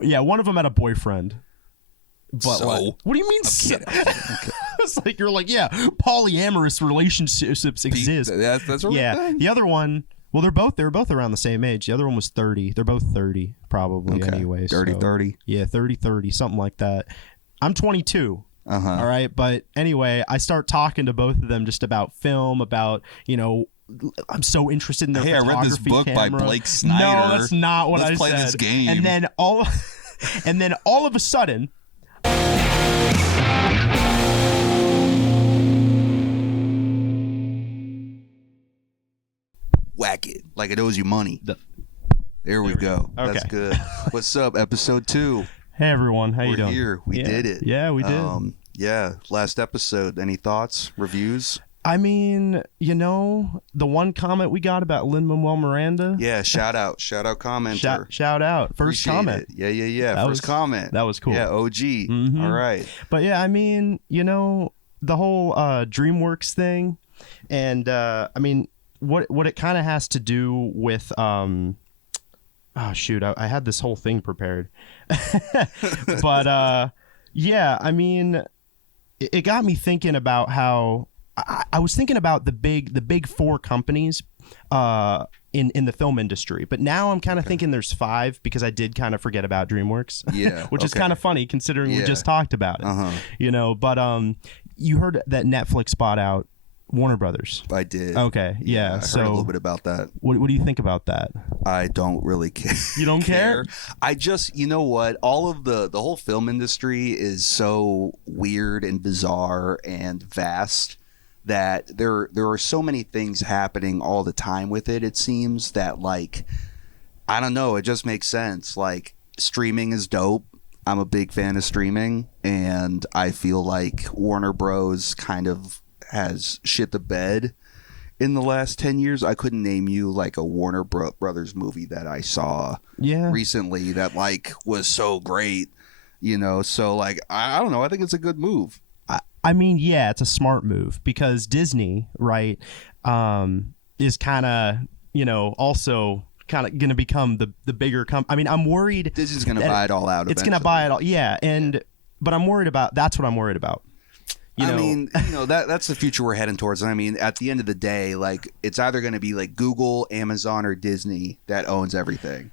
Yeah, one of them had a boyfriend. But So? what do you mean? I'm kidding. It's like you're like, yeah, polyamorous relationships exist. That's a real thing. The other one, well, they were both around the same age. The other one was 30. They're both 30 probably anyway. Dirty 30. Yeah, 30, something like that. I'm 22. Uh-huh. All right, but anyway, I start talking to both of them just about film, about, I'm so interested in their Hey, I read this book by camera. Blake Snyder. No, that's not what I said. Let's play this game. And then all of a sudden, whack it like it owes you money. There we go. Okay. That's good. What's up? Episode 2. hey everyone, how you We're doing? here. We did it. Yeah, we did. Yeah. Last episode. Any thoughts? Reviews? I mean, the one comment we got about Lin-Manuel Miranda. Yeah. Shout out commenter. Shout out. First Appreciate comment. it. Yeah. First comment. That was cool. Yeah. OG. Mhm. All right. But yeah, I mean, the whole DreamWorks thing, and I mean, what it kind of has to do with oh shoot, I had this whole thing prepared, but yeah, I mean, it got me thinking about how I was thinking about the big four companies in the film industry, but now I'm kind of thinking there's 5 because I did kind of forget about DreamWorks. Yeah. Which is kind of funny considering we Yeah. just talked about it. Uh-huh. But you heard that Netflix bought out Warner Brothers. I did. Okay, yeah. I heard So a little bit about that. what do you think about that? I don't really care. You don't care? I just, you know what? All of the whole film industry is so weird and bizarre and vast that there are so many things happening all the time with it. It seems that, like, I don't know. It just makes sense. Like, streaming is dope. I'm a big fan of streaming, and I feel like Warner Bros. Kind of has shit the bed in the last 10 years. I couldn't name you like a Warner Brothers movie that I saw recently that like was so great, so like I don't know, I think it's a good move. I mean, yeah, it's a smart move because Disney, right, is kind of, also kind of going to become the bigger company. I mean, I'm worried Disney's going to buy it all out. It's going to buy it all. Yeah. But I'm worried about, that's what I'm worried about. I mean, that's the future we're heading towards. And I mean, at the end of the day, like, it's either going to be like Google, Amazon, or Disney that owns everything.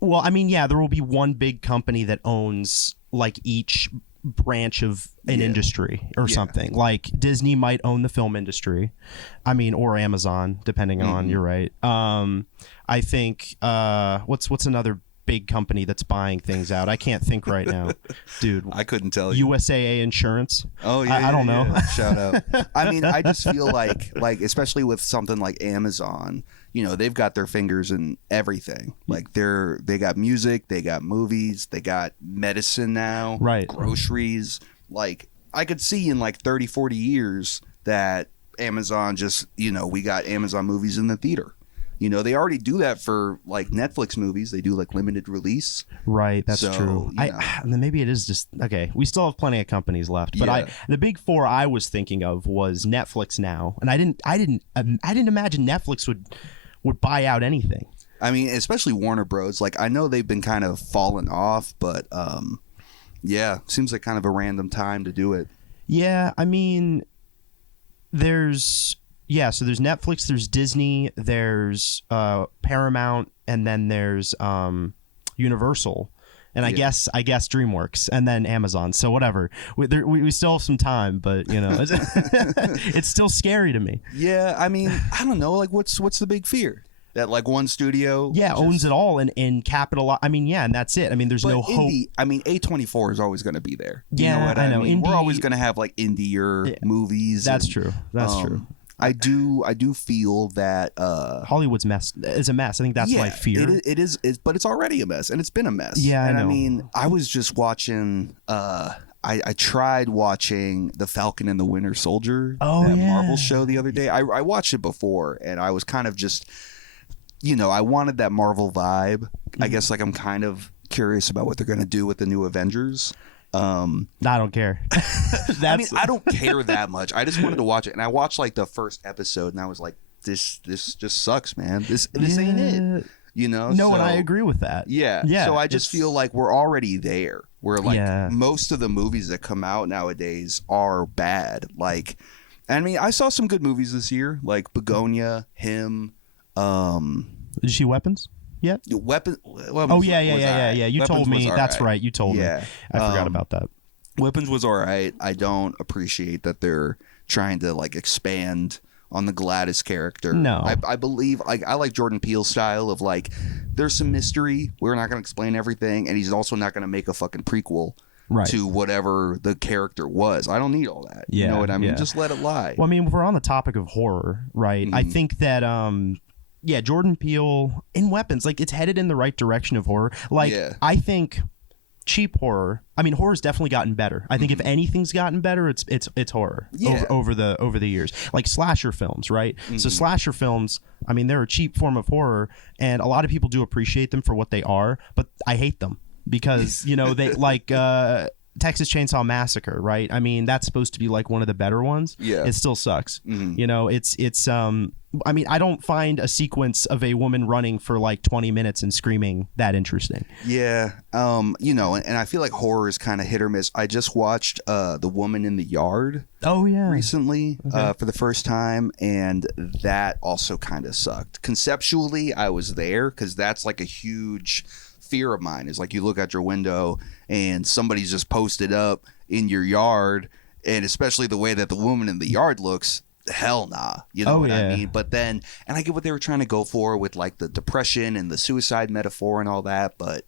Well, I mean, yeah, there will be one big company that owns like each branch of an industry or something. Like Disney might own the film industry. I mean, or Amazon, depending on, you're right. I think what's another big company that's buying things out? I can't think right now, dude. I couldn't tell you. USAA Insurance. Oh yeah, I don't know. Yeah. Shout out. I mean, I just feel like especially with something like Amazon, they've got their fingers in everything. Like they got music, they got movies, they got medicine now, right? Groceries. Like I could see in like 30, 40 years that Amazon just, we got Amazon movies in the theater. They already do that for like Netflix movies. They do like limited release. Right, that's true. And then maybe it is just okay. We still have plenty of companies left, but the big 4 I was thinking of was Netflix now, and I didn't imagine Netflix would buy out anything. I mean, especially Warner Bros. Like I know they've been kind of falling off, but seems like kind of a random time to do it. Yeah, I mean, so there's Netflix, there's Disney, there's Paramount, and then there's Universal, and I guess DreamWorks, and then Amazon. So whatever, we still have some time, but it's still scary to me. Yeah, I mean, I don't know. Like, what's the big fear? That like one studio owns it all and capital. I mean, and that's it. I mean, there's no hope. I mean, A24 is always going to be there. You know what I know. Indie, we're always going to have like indie movies. That's true. That's true. I do feel that Hollywood's is a mess. I think that's my fear. It is, but it's already a mess, and it's been a mess. Yeah, and I know. I mean, I was just watching. I tried watching The Falcon and the Winter Soldier, Marvel show the other day. I watched it before, and I was kind of just, I wanted that Marvel vibe. I guess like I'm kind of curious about what they're going to do with the new Avengers. I don't care. I mean, I don't care that much. I just wanted to watch it, and I watched like the first episode, and I was like, "This just sucks, man. This ain't it." you know? No, so, and I agree with that. Yeah. So I just feel like we're already there. Where like most of the movies that come out nowadays are bad. Like, I mean, I saw some good movies this year, like Begonia, Him. Did you see Weapons yet? Weapons oh yeah. You Weapons told me. That's right. right. You told me. I forgot about that. Weapons was all right. I don't appreciate that they're trying to like expand on the Gladys character. No. I believe I like Jordan Peele's style of like there's some mystery. We're not going to explain everything, and he's also not going to make a fucking prequel to whatever the character was. I don't need all that. You know what I mean? Just let it lie. Well, I mean, if we're on the topic of horror, right? I think that Jordan Peele in Weapons, like it's headed in the right direction of horror. Like I think cheap horror. I mean, horror's definitely gotten better. I think if anything's gotten better, it's horror over the years. Like slasher films, right? So slasher films, I mean, they're a cheap form of horror, and a lot of people do appreciate them for what they are, but I hate them because you know they like Texas Chainsaw Massacre, right? I mean, that's supposed to be like one of the better ones. Yeah, it still sucks. You know, it's I mean, I don't find a sequence of a woman running for like 20 minutes and screaming that interesting. Yeah. You know, and I feel like horror is kind of hit or miss. I just watched The Woman in the Yard. Oh yeah. Recently, for the first time, and that also kind of sucked. Conceptually, I was there because that's like a huge fear of mine. Is like you look out your window and somebody's just posted up in your yard, and especially the way that the woman in the yard looks. Hell nah, you know what I mean? But then, and I get what they were trying to go for with like the depression and the suicide metaphor and all that, but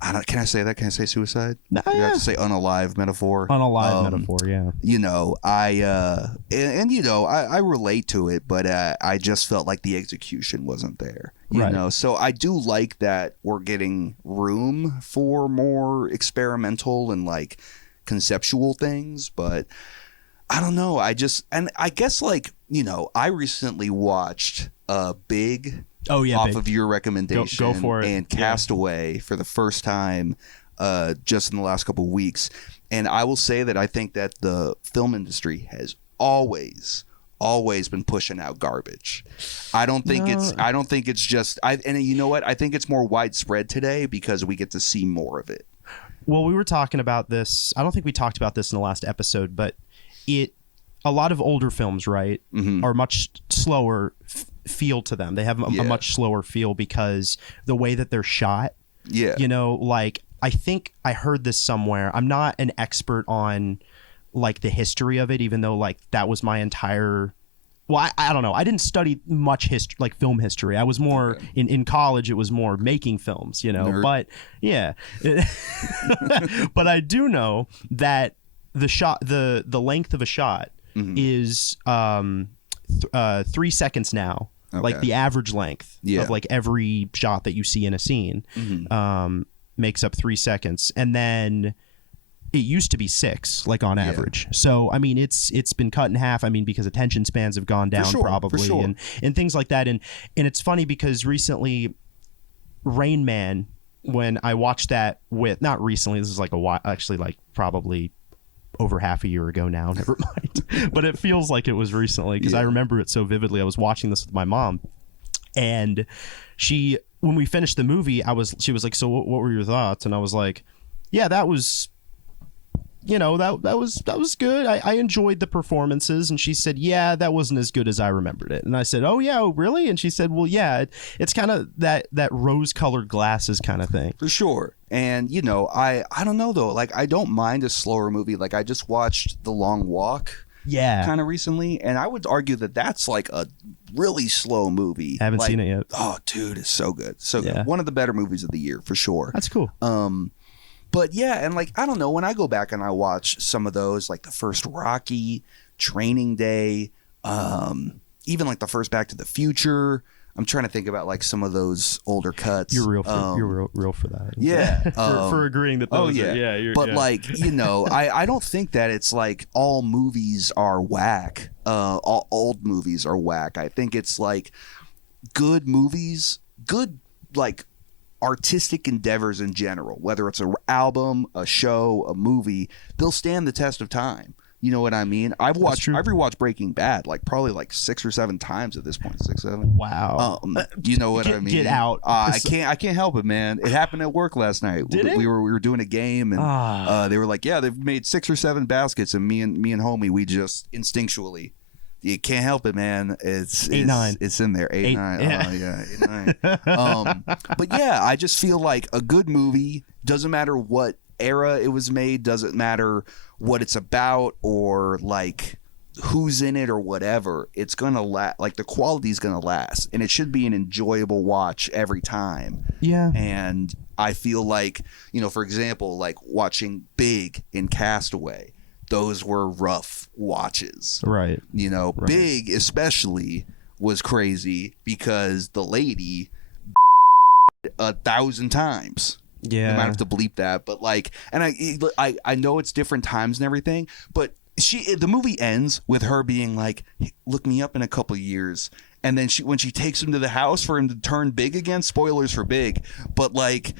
I don't. Can I say that? Can I say suicide? No, you have to say unalive metaphor. Unalive metaphor, yeah. You know, and you know, I relate to it, but I just felt like the execution wasn't there. You know, so I do like that we're getting room for more experimental and like conceptual things, but I don't know. I guess like, you know, I recently watched Big off of your recommendation. Go for it. And Castaway for the first time just in the last couple of weeks. And I will say that I think that the film industry has always been pushing out garbage. I don't think it's just and you know what? I think it's more widespread today because we get to see more of it. Well, we were talking about this. I don't think we talked about this in the last episode, but a lot of older films, right, are much slower feel to them. They have a much slower feel because the way that they're shot. Yeah. You know, like I think I heard this somewhere. I'm not an expert on like the history of it, even though like that was my entire. Well, I don't know. I didn't study much history, like film history. I was more in college. It was more making films, you know. Nerd. But yeah, but I do know that the shot, the length of a shot is 3 seconds now. Okay. Like the average length of like every shot that you see in a scene makes up 3 seconds, and then it used to be 6, like on average. So I mean, it's been cut in half. I mean, because attention spans have gone down probably, and things like that. And it's funny because recently, Rain Man, when I watched that with not recently, this is like a while, actually, like probably over half a year ago now. Never mind, but it feels like it was recently because I remember it so vividly. I was watching this with my mom, and when we finished the movie, she was like, "So what were your thoughts?" And I was like, "Yeah, that was." You know, that was good. I enjoyed the performances. And she said, yeah, that wasn't as good as I remembered it. And I said, oh yeah, really? And she said, well, yeah, it's kind of that rose colored glasses kind of thing. For sure. And you know, I don't know though, like I don't mind a slower movie. Like I just watched The Long Walk kind of recently, and I would argue that that's like a really slow movie. I haven't seen it yet. Oh dude, it's so good. So good. One of the better movies of the year for sure. That's cool. But yeah, and like, I don't know, when I go back and I watch some of those, like the first Rocky, Training Day, even like the first Back to the Future, I'm trying to think about like some of those older cuts. You're real for that. Yeah. for agreeing that those but like, you know, I don't think that it's like all movies are whack. All old movies are whack. I think it's like good movies, good like artistic endeavors in general, whether it's an album, a show, a movie, they'll stand the test of time. You know what I mean? I've rewatched Breaking Bad like probably like 6 or 7 times at this point. 6, 7. Wow. You know what I mean? Get out. I can't help it, man. It happened at work last night. Did it? We were doing a game, and they were like, "Yeah, they've made 6 or 7 baskets," and me and homie, we just instinctually. You can't help it, man. It's 8-9. It's in there. 8-9. Yeah. 8-9. But yeah, I just feel like a good movie doesn't matter what era it was made, doesn't matter what it's about or like who's in it or whatever. It's gonna like the quality's gonna last, and it should be an enjoyable watch every time. Yeah. And I feel like, you know, for example, like watching Big and Castaway. Those were rough watches. Right. You know, right. Big especially was crazy because the lady 1,000 times. Yeah. You might have to bleep that, but like, and I know it's different times and everything, but the movie ends with her being like, hey, look me up in a couple of years. And then when she takes him to the house for him to turn big again, spoilers for Big, but like,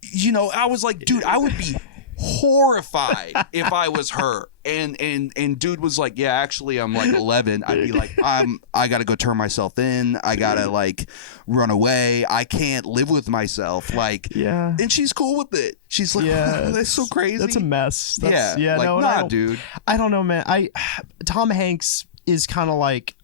you know, I was like, dude, I would be horrified if I was her, and dude was like, yeah, actually I'm like 11. I'd be like, I gotta go turn myself in, I gotta like run away, I can't live with myself, like, yeah. And she's cool with it. She's like, yeah, that's so crazy. That's a mess. Yeah, like, no, nah, dude, I don't know, man. Tom Hanks is kind of like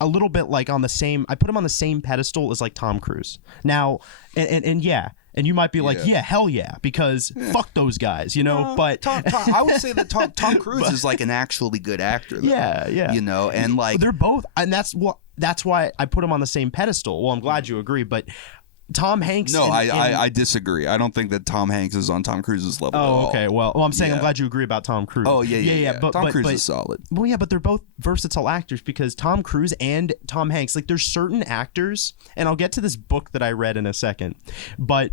a little bit like on the same, I put him on the same pedestal as like Tom Cruise now, and yeah. And you might be like, yeah, hell yeah, because fuck those guys, you know. But Tom, I would say that Tom Cruise is like an actually good actor, though. Yeah. You know, and like they're both, and that's why I put him on the same pedestal. Well, I'm glad you agree, but Tom Hanks. No, I disagree. I don't think that Tom Hanks is on Tom Cruise's level. Oh, okay. Well, I'm saying I'm glad you agree about Tom Cruise. Oh, yeah. But Tom Cruise is solid. Well, yeah, but they're both versatile actors because Tom Cruise and Tom Hanks, like, there's certain actors, and I'll get to this book that I read in a second, but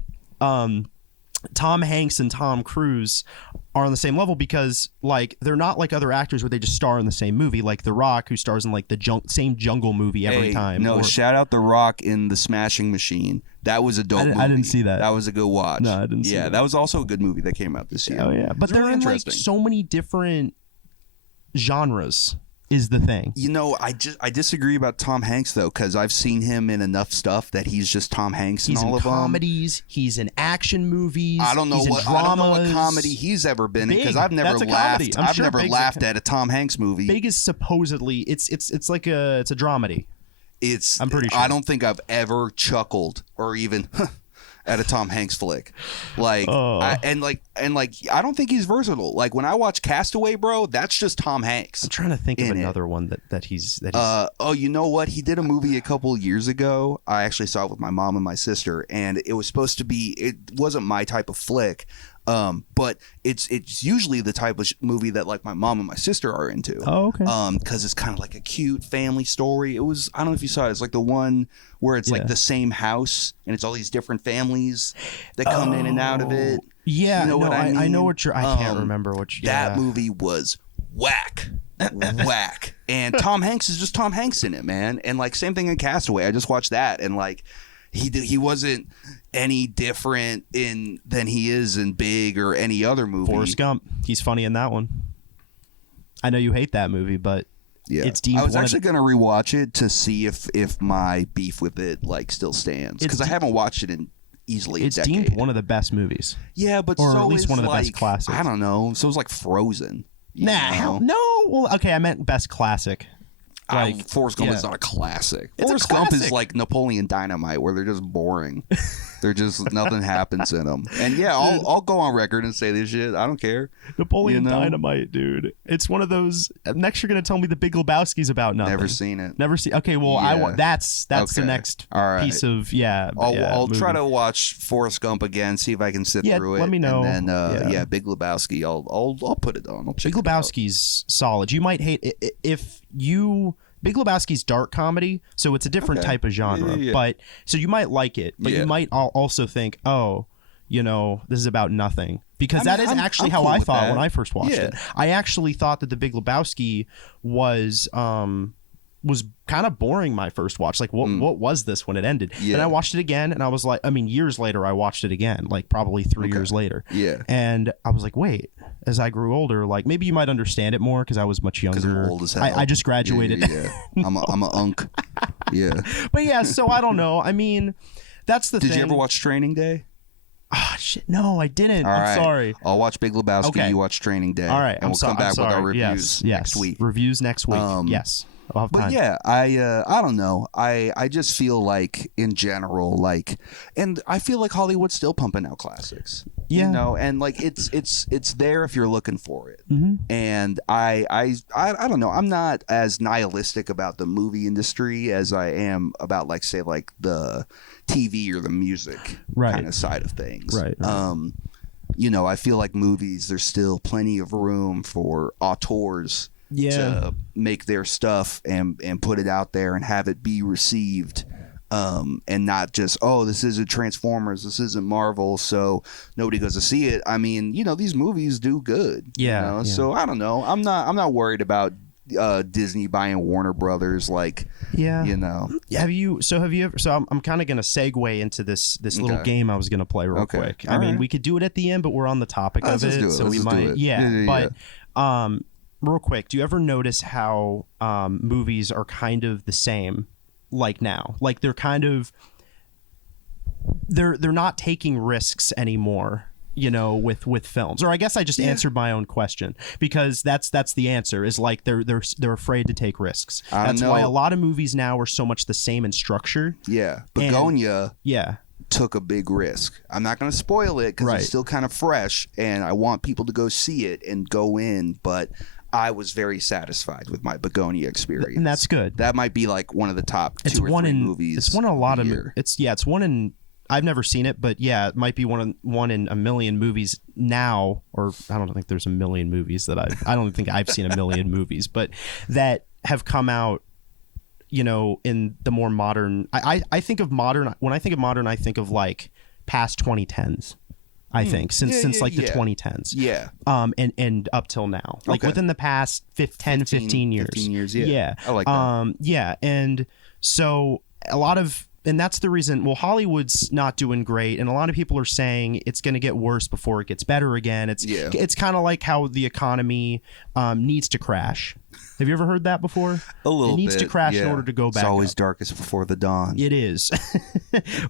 Tom Hanks and Tom Cruise are on the same level because like they're not like other actors where they just star in the same movie, like The Rock, who stars in like the same jungle movie every time. No, shout out The Rock in The Smashing Machine. That was a dope movie. I didn't see that. That was a good watch. No, I didn't see that. That was also a good movie that came out this year. Oh yeah, but they're really in like so many different genres. Is the thing. You know, I disagree about Tom Hanks though, because I've seen him in enough stuff that he's just Tom Hanks in all of them. He's in comedies. He's in action movies. I don't know what comedy he's ever been in because I've never laughed. I've never laughed at a Tom Hanks movie. Big is supposedly it's like it's a dramedy. I'm pretty sure. I don't think I've ever chuckled or even. At a Tom Hanks flick, like, I don't think he's versatile. Like when I watch Castaway, bro, that's just Tom Hanks. I'm trying to think of another one that he's. You know what? He did a movie a couple years ago. I actually saw it with my mom and my sister, and it was supposed to be. It wasn't my type of flick. But it's usually the type of movie that like my mom and my sister are into. Oh, okay. Because it's kind of like a cute family story. It was, I don't know if you saw it. It's like the one where it's like the same house and it's all these different families that come in and out of it. Yeah, you know what I mean? I know what you're. I can't remember what. That movie was whack. Whack. And Tom Hanks is just Tom Hanks in it, man. And like same thing in Castaway. I just watched that and like he wasn't any different than he is in Big or any other movie. Forrest Gump, he's funny in that one. I know you hate that movie, but yeah, it's deemed. I was actually going to rewatch it to see if my beef with it like still stands because I haven't watched it in easily a decade. It's deemed one of the best movies. Yeah, but or so at least one of the like, best classics. I don't know. So it was like Frozen. No. Well, okay, I meant best classic. Like Forrest Gump is not a classic. Forrest Gump is like Napoleon Dynamite, where they're just boring. They're just nothing happens in them. And yeah, I'll go on record and say this shit. I don't care. Napoleon Dynamite, dude. It's one of those. Next, you're gonna tell me The Big Lebowski's about nothing. Never seen it. Never seen. Okay, well, that's okay. The next piece of I'll try to watch Forrest Gump again, see if I can sit through it. Let me know. And then Big Lebowski, I'll put it on. Big Lebowski's solid. You might hate it if you. Big Lebowski's dark comedy, so it's a different type of genre. Yeah. But so you might like it, but you might also think, oh, this is about nothing. Because that is actually how I thought when I first watched it. I actually thought that The Big Lebowski was was kind of boring my first watch. Like, what was this when it ended? Yeah. And I watched it again, and I was like, I mean, years later, I watched it again, like probably 3 years later. Yeah. And I was like, wait, as I grew older, like maybe you might understand it more because I was much younger. I'm old as hell. I just graduated. Yeah. I'm a unk. Yeah. But yeah, so I don't know. I mean, that's the thing. Did you ever watch Training Day? Ah, shit. No, I didn't. All right. I'm sorry. I'll watch Big Lebowski. Okay. You watch Training Day. All right. And we'll come back with our reviews next week. Reviews next week. Yes. I'll have time. But yeah, I don't know. I just feel like in general, like, and I feel like Hollywood's still pumping out classics. Yeah. You know, and like it's there if you're looking for it. Mm-hmm. And I don't know. I'm not as nihilistic about the movie industry as I am about, like, say, like the TV or the music kind of side of things. Right. You know, I feel like movies, there's still plenty of room for auteurs to make their stuff and put it out there and have it be received, and not just, oh, this isn't Transformers, this isn't Marvel, so nobody goes to see it. I mean, you know, these movies do good. Yeah, you know? yeah. So I don't know. I'm not worried about Disney buying Warner Brothers, like, you know. Have you ever, so I'm kind of going to segue into this little game I was going to play real quick. I mean, we could do it at the end, but we're on the topic of it, so we might. But real quick, do you ever notice how movies are kind of the same, like now? Like they're kind of, they're not taking risks anymore, you know, with films. Or I guess I just answered my own question, because that's the answer, is like they're afraid to take risks. That's why a lot of movies now are so much the same in structure. Yeah. Begonia took a big risk. I'm not going to spoil it because it's still kind of fresh and I want people to go see it and go in, but I was very satisfied with my Begonia experience. And that's good. That might be like one of the top two or three movies. It's one in a lot of it's one in, I've never seen it, but yeah, it might be one in a million movies now, or I don't think there's a million movies that I don't think I've seen a million movies, but that have come out, you know, in the more modern. I think of modern, when I think of modern, I think of like past 2010s. I think since like the 2010s. Yeah. And up till now. Like within the past 15 years. 15 years, yeah. I like that. Yeah, and so a lot of, and that's the reason, well, Hollywood's not doing great, and a lot of people are saying it's going to get worse before it gets better again. It's kind of like how the economy needs to crash. Have you ever heard that before? A little bit. It needs to crash in order to go back. It's always up. Darkest before the dawn. It is.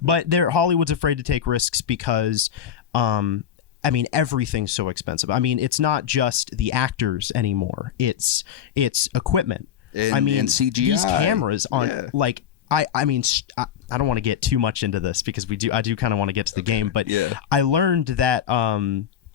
But Hollywood's afraid to take risks because I mean, everything's so expensive. I mean, it's not just the actors anymore. It's equipment. I mean, and CGI. These cameras aren't like, I mean, I don't want to get too much into this because I do kind of want to get to the game, but I learned that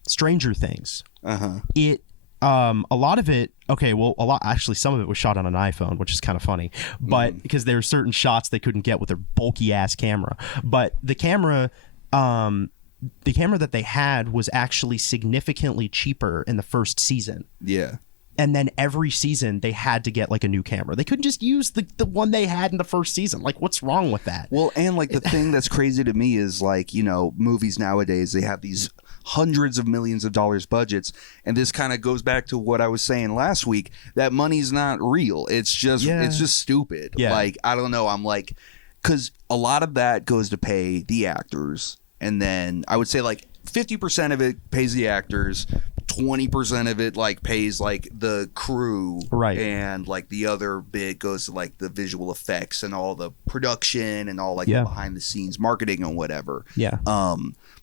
Stranger Things, a lot of it, actually some of it was shot on an iPhone, which is kind of funny, but because there are certain shots they couldn't get with their bulky ass camera, but the camera that they had was actually significantly cheaper in the first season. Yeah. And then every season they had to get like a new camera. They couldn't just use the one they had in the first season. Like, what's wrong with that? Well, and like the thing that's crazy to me is, like, you know, movies nowadays, they have these hundreds of millions of dollars budgets, and this kind of goes back to what I was saying last week, that money's not real. It's just stupid. Yeah. Like, I don't know. I'm like, because a lot of that goes to pay the actors, and then I would say like 50% of it pays the actors, 20% of it like pays like the crew, right, and like the other bit goes to like the visual effects and all the production and all like the behind the scenes marketing and whatever.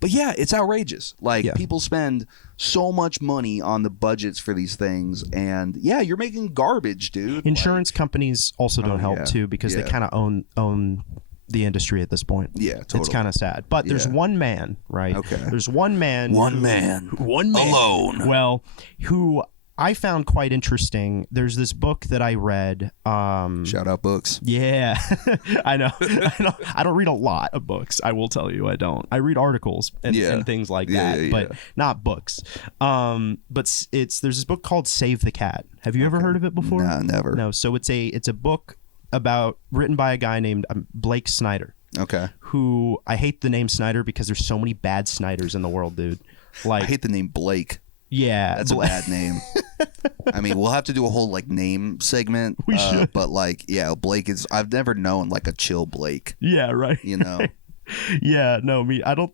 But yeah, it's outrageous. Like, people spend so much money on the budgets for these things, and you're making garbage, dude. Insurance companies also don't help too, because they kind of own the industry at this point. Yeah, totally. It's kind of sad. But there's one man, right? Okay. There's one man. One man. Alone. Well, who I found quite interesting. There's this book that I read. Shout out books. Yeah. I know. I don't read a lot of books. I will tell you, I don't. I read articles and things like that, but not books. But there's this book called Save the Cat. Have you ever heard of it before? No, never. No. So it's a book written by a guy named Blake Snyder. Okay. Who, I hate the name Snyder because there's so many bad Snyders in the world, dude. Like, I hate the name Blake. Yeah, That's a bad name. I mean, we'll have to do a whole like name segment. We should. But like, yeah, Blake is. I've never known like a chill Blake. Yeah, right. You know. Yeah, no, me. I don't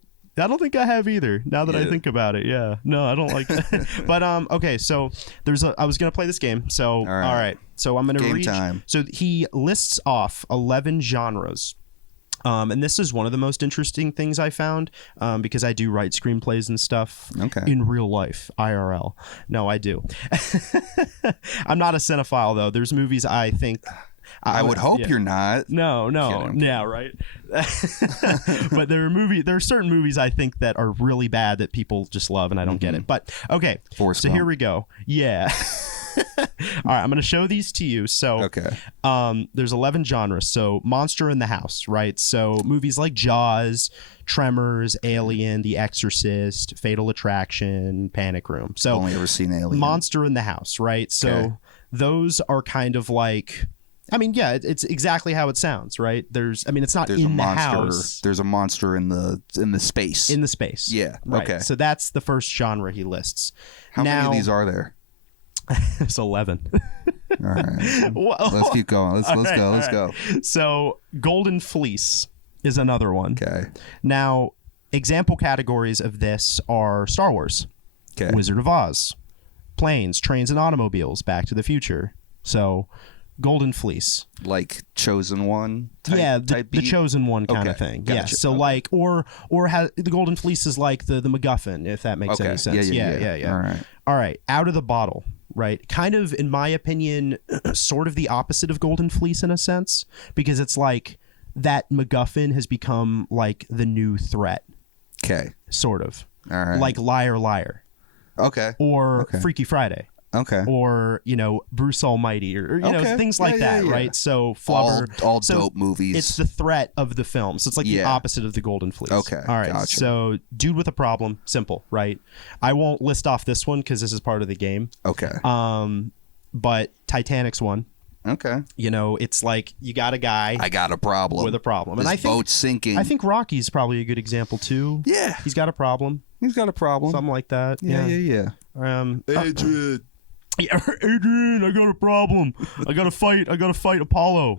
think I have either. Now that I think about it, yeah, no, I don't like that. But okay, so I was gonna play this game. So all right. So I'm gonna read. Time. So he lists off 11 genres. And this is one of the most interesting things I found because I do write screenplays and stuff in real life, IRL. No, I do. I'm not a cinephile, though. There's movies I think... I would hope you're not. No. Yeah, right. But there are certain movies I think that are really bad that people just love, and I don't get it. But, okay. Here we go. Yeah. All right, I'm going to show these to you. So there's 11 genres. So Monster in the House, right? So movies like Jaws, Tremors, Alien, The Exorcist, Fatal Attraction, Panic Room. So only ever seen Alien. Monster in the House, right? So those are kind of like... I mean, yeah, it's exactly how it sounds, right? It's not in the house. There's a monster in the space. In the space. Yeah. Right. Okay. So that's the first genre he lists. How many of these are there? It's 11. All right. Let's keep going. Let's go. So Golden Fleece is another one. Okay. Now, example categories of this are Star Wars, Wizard of Oz, Planes, Trains, and Automobiles, Back to the Future. So Golden Fleece, like Chosen One type, the Chosen One kind of thing. Gotcha. Yeah, so like or the Golden Fleece is like the MacGuffin, if that makes any sense. Yeah. All right, Out of the Bottle, right? Kind of, in my opinion, sort of the opposite of Golden Fleece in a sense, because it's like that MacGuffin has become like the new threat. Okay. Sort of. All right. Like Liar Liar. Okay. Or Freaky Friday. Okay. Or, Bruce Almighty or things like that, right? So Flubber. All dope movies. It's the threat of the film. So it's like the opposite of the Golden Fleece. Okay. All right. Gotcha. So Dude with a Problem, simple, right? I won't list off this one because this is part of the game. Okay. But Titanic's one. Okay. It's like you got a guy. I got a problem. With a problem. And I think boat's sinking. I think Rocky's probably a good example too. Yeah. He's got a problem. Something like that. Yeah. Adrian. Yeah, Adrian, I got a problem. I gotta fight Apollo.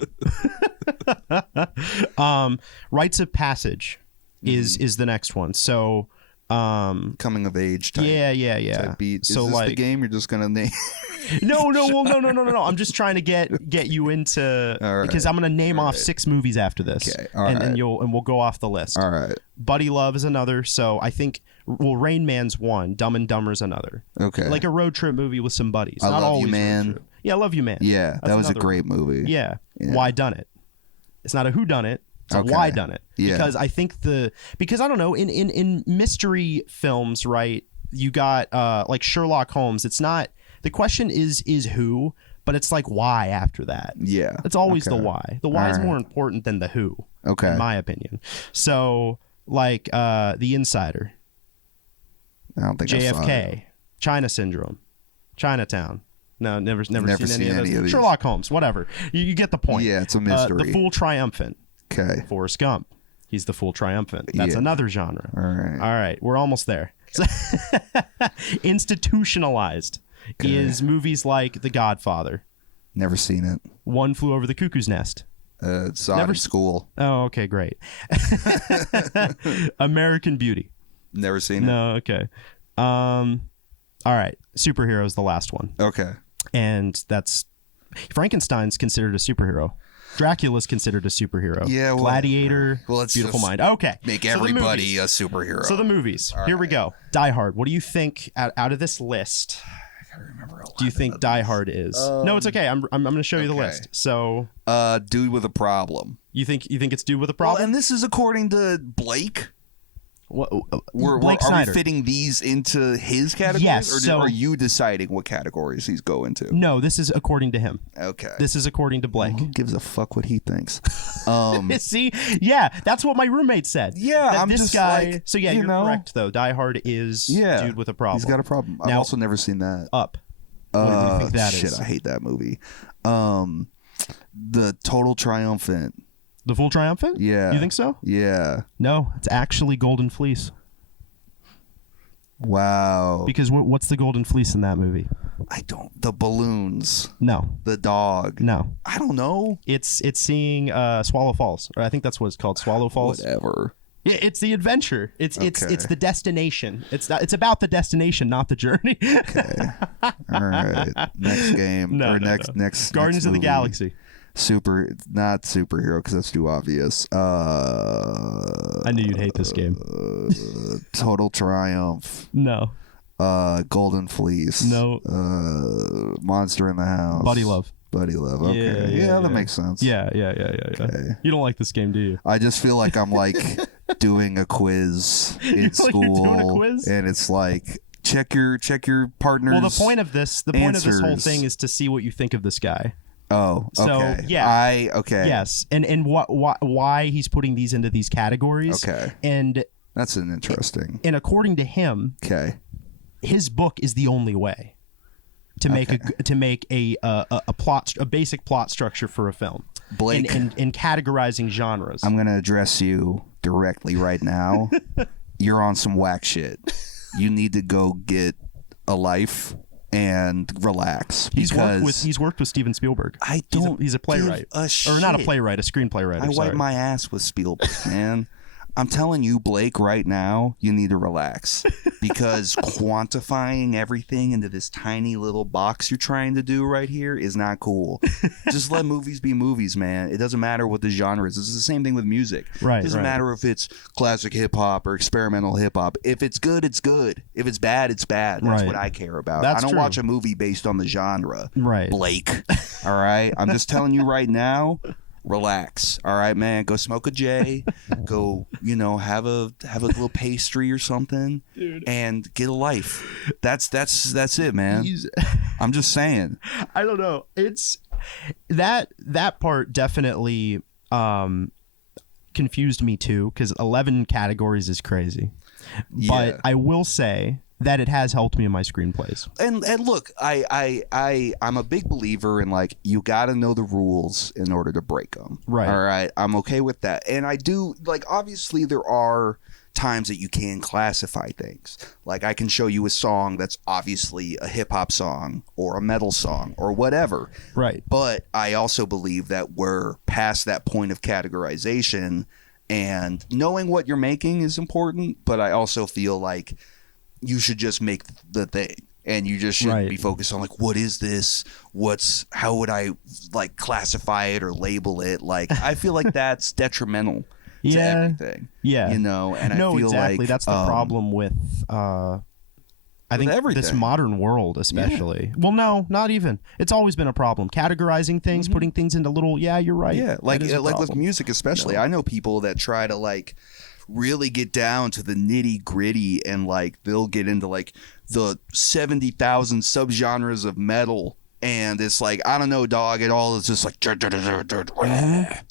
Rites of Passage is the next one. So coming of age type. Yeah. Beat. Is this the game you're just gonna name? No. I'm just trying to get you into because I'm gonna name off 6 movies after this. Okay. And we'll go off the list. All right. Buddy Love is another. So I think Rain Man's one. Dumb and Dumber's another. Okay. Like a road trip movie with some buddies. I Not Love always You, Man. Yeah, I Love You, Man. Yeah, that was a great movie. Yeah. Why Done It? It's not a who done it. It's a why done it. Yeah. Because I think because I don't know, in mystery films, right? You got like Sherlock Holmes. It's not, the question is who, but it's like why after that. Yeah. It's always the why. The why is more important than the who. Okay. In my opinion. So like The Insider. I don't think JFK, China Syndrome, Chinatown. No, never seen any of those. these. Sherlock Holmes, whatever. You get the point. Yeah, it's a mystery. The Fool Triumphant. Okay. Forrest Gump. He's the Fool Triumphant. That's another genre. All right. We're almost there. Institutionalized is movies like The Godfather. Never seen it. One Flew Over the Cuckoo's Nest. Saw it in school. Oh, okay, great. American Beauty. Never seen it. No, okay. All right. Superhero's the last one. Okay. And that's Frankenstein's considered a superhero. Dracula's considered a superhero. Yeah. Gladiator. Beautiful Mind. Okay. Make everybody a superhero. So the movies. Here we go. Die Hard. What do you think out of this list? I gotta remember a lot. Do you think Die Hard is? No, it's okay. I'm going to show you the list. So, Dude with a Problem. You think it's Dude with a Problem? Well, and this is according to Blake. Blake Snyder. Are we fitting these into his categories? Yes. Or are you deciding what categories he's going to? No, this is according to him. Okay. This is according to Blake. Who gives a fuck what he thinks? See? Yeah, that's what my roommate said. Yeah, I'm this just guy. like, so yeah, you're correct though. Die Hard is Dude with a Problem. He's got a problem. I've also never seen that. Up. What do you think that is? I hate that movie. The Total Triumphant. The Full Triumphant? Yeah. You think so? Yeah. No, it's actually Golden Fleece. Wow. Because what's the golden fleece in that movie? The balloons. No. The dog. No. I don't know. It's seeing Swallow Falls. Or I think that's what it's called, Swallow Falls. Whatever. Yeah, it's the adventure. It's Okay. the destination. It's about the destination, not the journey. Okay. All right. Next game. Next Guardians of the movie. Galaxy. Not superhero because that's too obvious. I knew you'd hate this game. Total Triumph. No. Golden Fleece. No. Monster in the House. Buddy Love. Okay. Yeah, that makes sense. Yeah. Okay. You don't like this game, do you? I just feel like I'm like doing a quiz in school, doing a quiz? and it's like check your partner's. Well, the point of this whole answers. thing is to see what you think of this guy. Oh, okay. So, yeah. Okay. Yes, and why he's putting these into these categories. Okay. And That's an interesting. And according to him, Okay. his book is the only way to make a basic plot structure for a film. Blake, in categorizing genres. I'm gonna address you directly right now. You're on some whack shit. You need to go get a life and relax. He's worked with Steven Spielberg. He's a playwright, or not a playwright, a screenplay writer. I wipe my ass with Spielberg, man. I'm telling you, Blake, right now, you need to relax because quantifying everything into this tiny little box you're trying to do right here is not cool. Just let movies be movies, man. It doesn't matter what the genre is. It's the same thing with music. Right. It doesn't matter if it's classic hip hop or experimental hip hop. If it's good, it's good. If it's bad, it's bad. That's what I care about. I don't watch a movie based on the genre. Right. Blake. All right. I'm just telling you right now. Relax, all right, man. Go smoke a J. Go, have a little pastry or something, dude, and get a life. That's it, man. I'm just saying. I don't know. It's that part definitely confused me too, because 11 categories is crazy. Yeah. But I will say that it has helped me in my screenplays. And look, I'm a big believer in like you got to know the rules in order to break them. Right. All right. I'm okay with that. And I do like obviously there are times that you can classify things. Like I can show you a song that's obviously a hip hop song or a metal song or whatever. Right. But I also believe that we're past that point of categorization, and knowing what you're making is important, but I also feel like you should just make the thing, and you just shouldn't be focused on like, what is this? How would I like classify it or label it? Like, I feel like that's detrimental to everything. Yeah. And I feel exactly. like That's the problem with, I think this modern world, especially. Yeah. Well, no, not even. It's always been a problem. Categorizing things, putting things into little. Yeah, you're right. Yeah, like with music, especially. I know people that try to like really get down to the nitty gritty, and like they'll get into like the 70,000 subgenres of metal, and it's like, I don't know, dog. It all is just like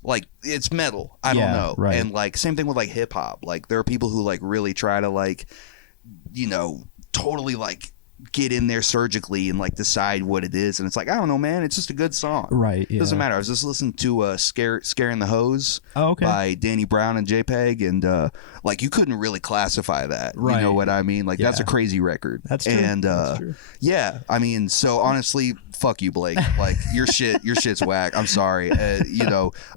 like it's metal. I don't know. Right. And like same thing with like hip hop. Like there are people who like really try to like totally like get in there surgically and like decide what it is, and it's like, I don't know, man, it's just a good song. Right. Yeah. Doesn't matter. I was just listening to Scaring the Hose by Danny Brown and JPEG, and like you couldn't really classify that. Right. You know what I mean? Like that's a crazy record. That's true. And that's true. Yeah, I mean, so honestly, fuck you, Blake. Like your shit's whack. I'm sorry. I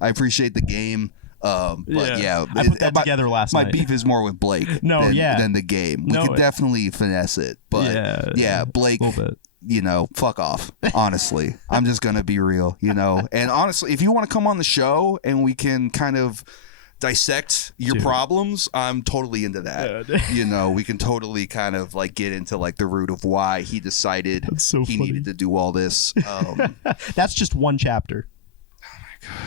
appreciate the game. But yeah, I put that together last night. My beef is more with Blake than the game. We could definitely finesse it, but yeah, Blake, fuck off. Honestly, I'm just gonna be real, And honestly, if you want to come on the show and we can kind of dissect your problems, I'm totally into that. We can totally kind of like get into like the root of why he decided he needed to do all this. That's just one chapter.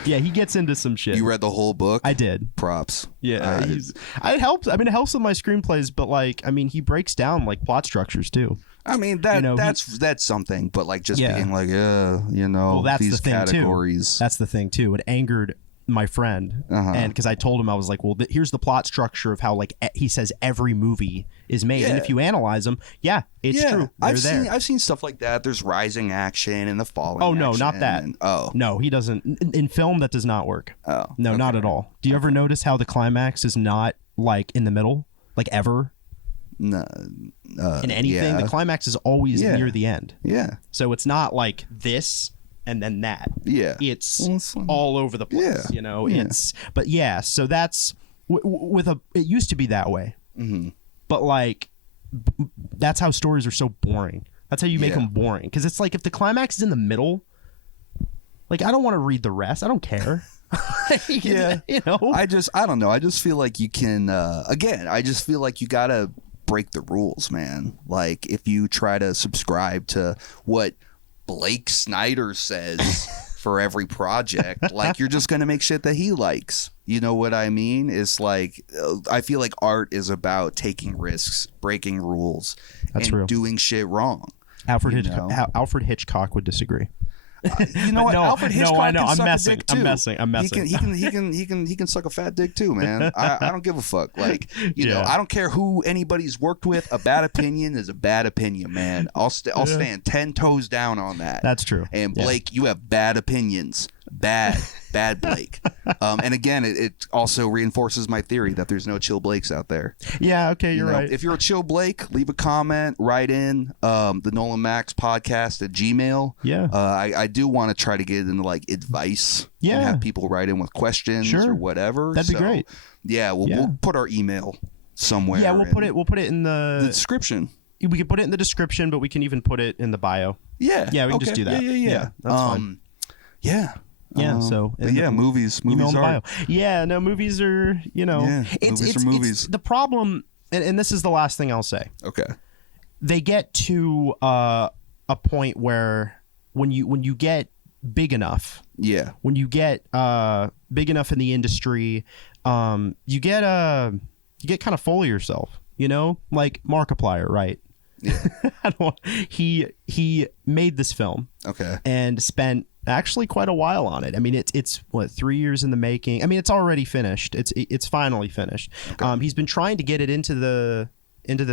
Yeah, he gets into some shit. You read the whole book? I did. Props. Yeah, it helps. I mean, it helps with my screenplays, but like, I mean, he breaks down like plot structures too. I mean, that's something, but like just being like, well, that's these the thing categories. Too. That's the thing too. It angered my friend, and because I told him, I was like, well, here's the plot structure of how like he says every movie is made, and if you analyze them, it's true. I've seen stuff like that. There's rising action and the falling. Oh no, action, not that. No, he doesn't. In film, that does not work. Oh no, not at all. Do you ever notice how the climax is not like in the middle, like ever? No, in anything, the climax is always near the end. Yeah. So it's not like this and then that. Yeah. It's all over the place. Yeah. You know. It's so that's it used to be that way. Mm-hmm. But like that's how stories are so boring. That's how you make them boring, because it's like if the climax is in the middle, like I don't want to read the rest. I don't care. Yeah. You know. I don't know. I just feel like you can. Again, I just feel like you gotta break the rules, man. Like if you try to subscribe to what Blake Snyder says for every project, like you're just gonna make shit that he likes. You know what I mean? It's like I feel like art is about taking risks, breaking rules, and doing shit wrong. Alfred Hitchcock would disagree. You know what? No, Alfred Hitchcock no, I know. can I'm suck messing. a dick too. I'm messing. He can suck a fat dick too, man. I don't give a fuck. Like you know, I don't care who anybody's worked with. A bad opinion is a bad opinion, man. I'll stand 10 toes down on that. That's true. And Blake, you have bad opinions. Bad Blake. And again, it also reinforces my theory that there's no chill Blakes out there. Yeah, okay, you're right. If you're a chill Blake, leave a comment, write in the Nolan Max podcast at Gmail. Yeah. I do want to try to get into like advice. Yeah. And have people write in with questions or whatever. That'd be great. Yeah, we'll put our email somewhere. Yeah, we'll put it in the description. We can put it in the description, but we can even put it in the bio. Yeah. Yeah, we can just do that. Yeah. That's fine. Yeah. Yeah, so movies are. Yeah, no, movies are, you know, movies are movies. It's the problem, and this is the last thing I'll say. Okay. They get to a point where when you get big enough, when you get big enough in the industry, you get kind of full of yourself, you know, like Markiplier, right? Yeah. He made this film, and spent actually quite a while on it. I mean, it's what, 3 years in the making. I mean, it's already finished. It's finally finished. He's been trying to get it into the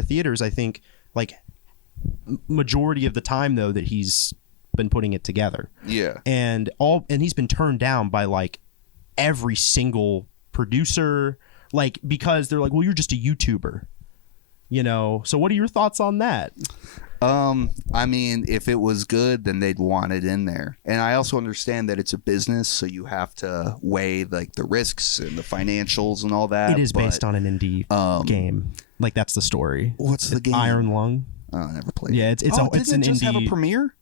theaters, I think, like majority of the time though that he's been putting it together. Yeah. And he's been turned down by like every single producer, like, because they're like, well, you're just a YouTuber. You know, so what are your thoughts on that? I mean, if it was good, then they'd want it in there. And I also understand that it's a business, so you have to weigh like the risks and the financials and all that. It is based on an indie game. Like, that's the story. What's the game? Iron Lung. Oh, I never played. Yeah, it's an just indie. Have a premiere?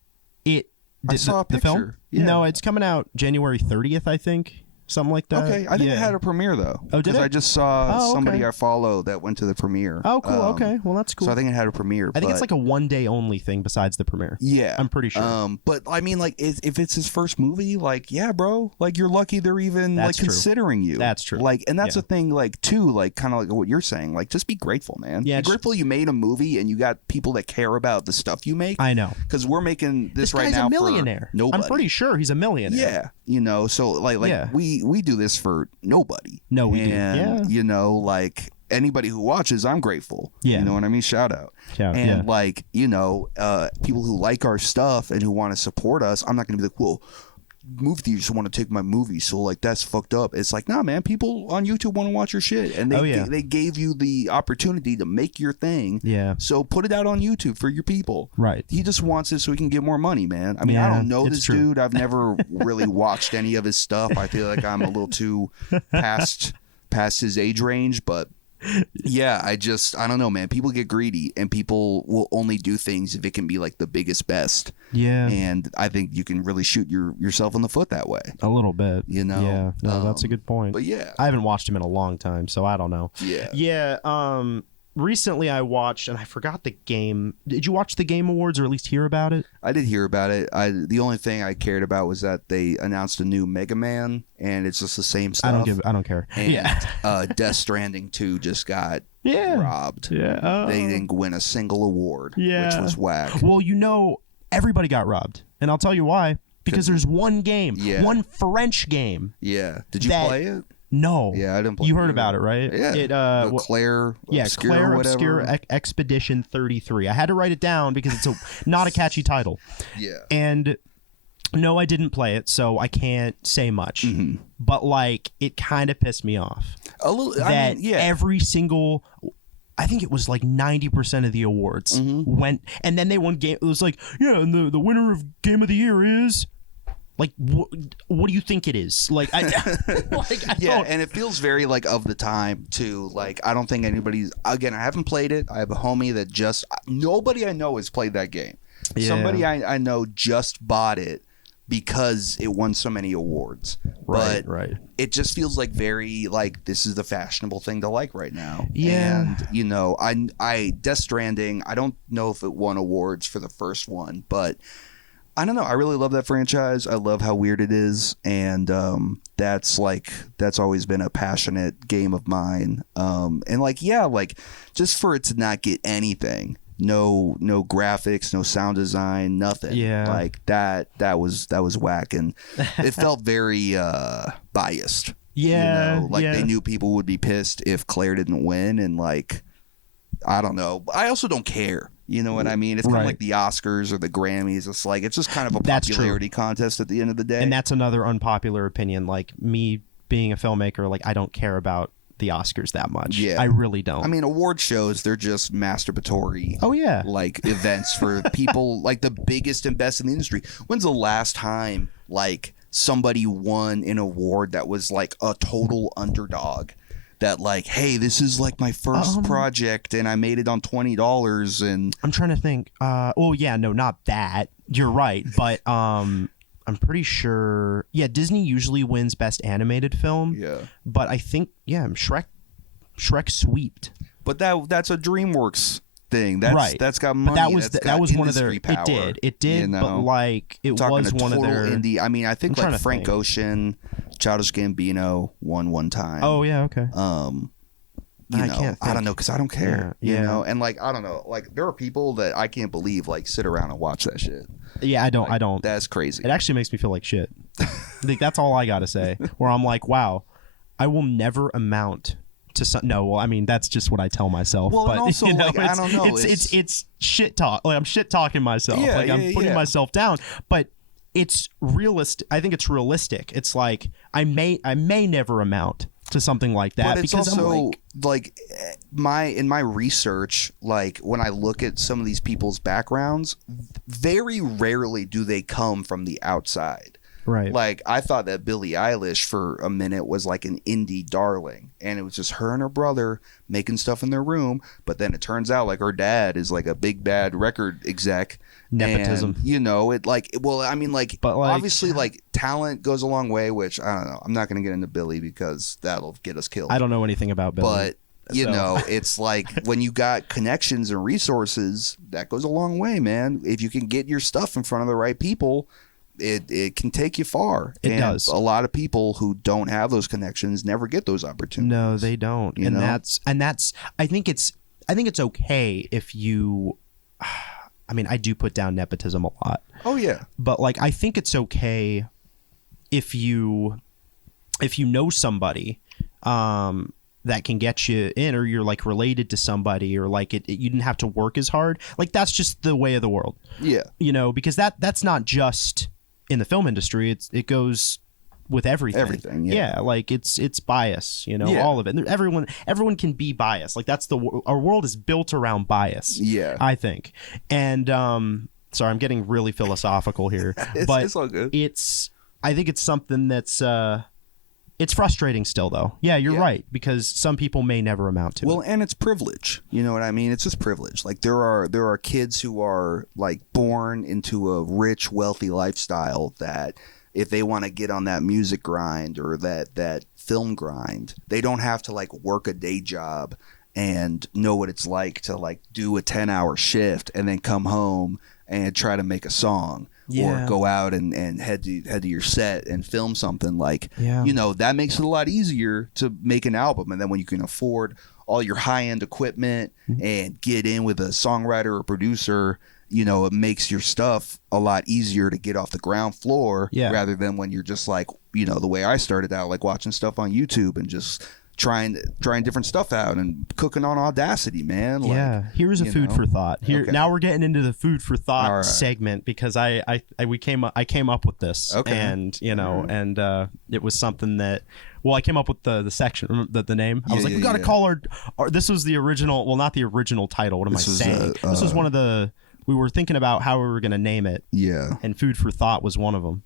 I saw a picture. The film? Yeah. No, it's coming out January 30th, I think. Something like that. Okay, I think it had a premiere though. Oh, did it? Because I just saw somebody I follow that went to the premiere. Oh, cool. Okay, well that's cool. So I think it had a premiere. I think it's like a one-day only thing besides the premiere. Yeah, I'm pretty sure. But I mean, like, if it's his first movie, like, yeah, bro, like you're lucky they're even like considering you. That's true. Like, and that's the thing, like, too, like, kind of like what you're saying, like, just be grateful, man. Yeah, be grateful you made a movie and you got people that care about the stuff you make. I know, because we're making this right guy's now a millionaire. For nobody. I'm pretty sure he's a millionaire. Yeah, you know, so like we do this for nobody. No, we do. Yeah. You know, like anybody who watches, I'm grateful. Yeah. You know what I mean? Shout out. And like, you know, people who like our stuff and who want to support us, I'm not going to be like, well, movie theaters want to take my movie, so like that's fucked up. It's like, nah, man, people on YouTube want to watch your shit, and they gave you the opportunity to make your thing. Yeah. So put it out on YouTube for your people. Right. He just wants it so he can get more money, man. I mean, I don't know this dude. I've never really watched any of his stuff. I feel like I'm a little too past his age range, but yeah, I don't know, man. People get greedy, and people will only do things if it can be like the biggest, best. Yeah. And I think you can really shoot yourself in the foot that way. A little bit. You know? Yeah. No, that's a good point. But yeah. I haven't watched him in a long time, so I don't know. Yeah. Yeah. Recently I watched, and I forgot the game. Did you watch the Game Awards, or at least hear about it? I did hear about it. The only thing I cared about was that they announced a new Mega Man, and it's just the same stuff. I don't care. And Death Stranding 2 just got robbed. Yeah. They didn't win a single award, which was whack. Well, you know, everybody got robbed, and I'll tell you why. Because there's one game, one French game. Yeah. Did you play it? No. Yeah, I didn't play it. You heard about it, right? Yeah. Claire Obscure Expedition 33. I had to write it down because it's not a catchy title. Yeah. And no, I didn't play it, so I can't say much. Mm-hmm. But like, it kind of pissed me off. A little. Every single I think it was like 90% of the awards went, and then they won game. It was like, yeah, and the winner of Game of the Year is. Like, what do you think it is? Like, I yeah, and it feels very like of the time too. Like, I don't think anybody's. Again, I haven't played it. I have a homie that nobody I know has played that game. Yeah. Somebody I know just bought it because it won so many awards. But it just feels like very like this is the fashionable thing to like right now. Yeah, and I Death Stranding. I don't know if it won awards for the first one, but. I don't know. I really love that franchise. I love how weird it is, and that's always been a passionate game of mine. And like just for it to not get anything, no graphics, no sound design, nothing. Yeah, like that was whack, and it felt very biased. Yeah, they knew people would be pissed if Claire didn't win, and like I don't know. I also don't care. You know what I mean? It's kind of like the Oscars or the Grammys. It's like it's just kind of a popularity contest at the end of the day. And that's another unpopular opinion. Like me being a filmmaker, like I don't care about the Oscars that much. Yeah, I really don't. I mean, award shows, they're just masturbatory. Oh yeah, like events for people like the biggest and best in the industry. When's the last time like somebody won an award that was like a total underdog? That like, hey, this is like my first project and I made it on $20 and I'm trying to think. Oh yeah, no, not that. You're right, but I'm pretty sure. Yeah, Disney usually wins Best Animated Film. Yeah, but I think Shrek sweeped. But that's a DreamWorks thing. That's got money. But that was one of their. Power, it did. But like it was one of their indie. I mean, I think like Frank Ocean. Childish Gambino won one time. Oh yeah, okay. I don't know because I don't care. You know, and like I don't know, like there are people that I can't believe like sit around and watch that shit. Yeah, I don't. That's crazy. It actually makes me feel like shit. Like that's all I gotta say. Where I'm like, wow, I will never amount to some. No, well, I mean that's just what I tell myself. Well, but and also like I don't know. It's shit talk. Like I'm shit talking myself. Yeah, like I'm putting myself down, but. It's realistic. I think it's realistic. It's like I may never amount to something like that. But it's because also like in my research, like when I look at some of these people's backgrounds, very rarely do they come from the outside. Right. Like I thought that Billie Eilish for a minute was like an indie darling, and it was just her and her brother making stuff in their room. But then it turns out like her dad is like a big bad record exec. Nepotism. And, it like, well, I mean, like, but like, obviously, like, talent goes a long way, which I don't know. I'm not going to get into Billy because that'll get us killed. I don't know anything about Billy. But, it's like when you got connections and resources, that goes a long way, man. If you can get your stuff in front of the right people, it can take you far. It does. A lot of people who don't have those connections never get those opportunities. No, they don't. And that's I think it's okay if you. I mean, I do put down nepotism a lot. Oh yeah. But like, I think it's okay if you know somebody that can get you in, or you're like related to somebody, or like you didn't have to work as hard. Like that's just the way of the world. Yeah. Because that's not just in the film industry. It goes with everything. Yeah, like it's bias, all of it. Everyone can be biased. Like that's our world is built around bias. Yeah, I think. And sorry, I'm getting really philosophical here, but it's all good. I think it's something that's it's frustrating still though. Yeah, you're right, because some people may never amount to it. Well, and it's privilege. You know what I mean? It's just privilege. Like there are kids who are like born into a rich, wealthy lifestyle that if they want to get on that music grind or that film grind, they don't have to like work a day job and know what it's like to like do a 10-hour shift and then come home and try to make a song or go out and head to your set and film something. Like, that makes it a lot easier to make an album. And then when you can afford all your high-end equipment and get in with a songwriter or producer, it makes your stuff a lot easier to get off the ground floor rather than when you're just like, the way I started out, like watching stuff on YouTube and just trying different stuff out and cooking on Audacity, man. Like, here's a food for thought. Now we're getting into the food for thought segment because I came up with this, and and it was something that Well, I came up with the section, the name. I was like, we got to call our. This was the original. Well, not the original title. What am I saying? This was one of the. We were thinking about how we were going to name it. Yeah. And Food for Thought was one of them.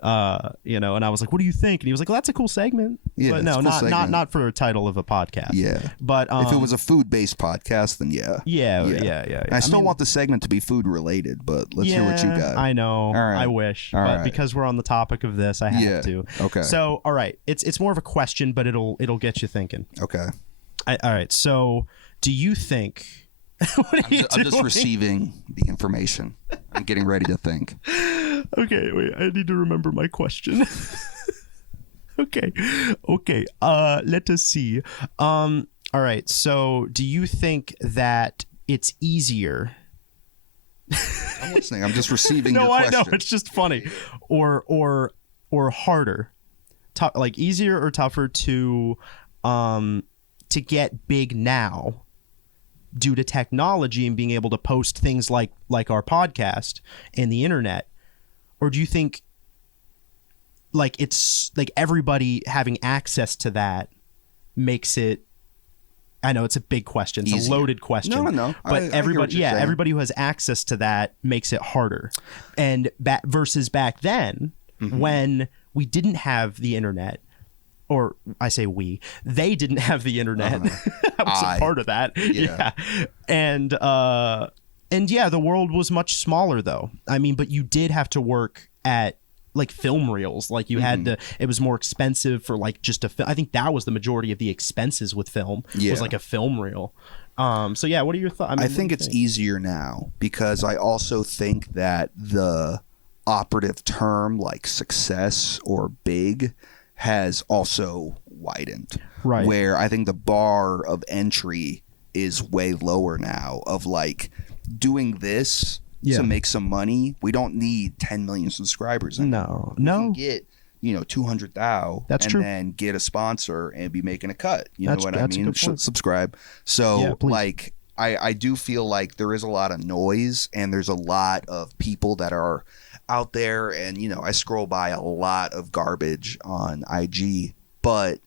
And I was like, what do you think? And he was like, well, that's a cool segment. Yeah, but no, not for a title of a podcast. Yeah. But if it was a food-based podcast, then yeah. Yeah. I still want the segment to be food related, but let's hear what you got. I know. All right. I wish. All but right. because we're on the topic of this, I have to. Okay. So, all right. It's more of a question, but it'll get you thinking. Okay. All right. So, do you think I'm just receiving the information. I'm getting ready to think. Okay, wait. I need to remember my question. Okay. Let us see. All right. So, do you think that it's easier? I'm listening. I'm just receiving. No, your I question. know. It's just funny, or harder, like easier or tougher to get big now, due to technology and being able to post things like our podcast and the internet? Or do you think like it's like everybody having access to that makes it, I know it's a big question, it's easier. A loaded question. No. But everybody who has access to that makes it harder. And versus back then, when we didn't have the internet, or I say they didn't have the internet. I was a part of that. Yeah. And the world was much smaller though. I mean, but you did have to work at like film reels. Like you had to, it was more expensive for like just I think that was the majority of the expenses with film was like a film reel. So yeah, what are your thoughts? I think it's easier now because I also think that the operative term like success or big has also widened. Right. Where I think the bar of entry is way lower now of like doing this to make some money. We don't need 10 million subscribers anymore. We can get 200,000 and true. then get a sponsor and be making a cut. You know what I that's a mean? good point. Subscribe. So like I do feel like there is a lot of noise and there's a lot of people that are out there, and I scroll by a lot of garbage on IG, but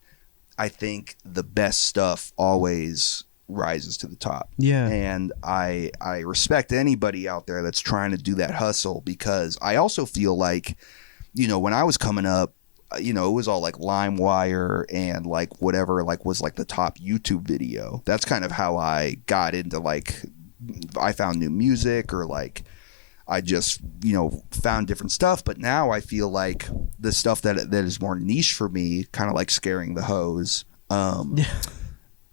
I think the best stuff always rises to the top. Yeah. And I respect anybody out there that's trying to do that hustle, because I also feel like when I was coming up, it was all like LimeWire and like whatever like was like the top YouTube video. That's kind of how I got into like I found new music, or like I just, found different stuff. But now I feel like the stuff that is more niche for me, kind of like scaring the hose,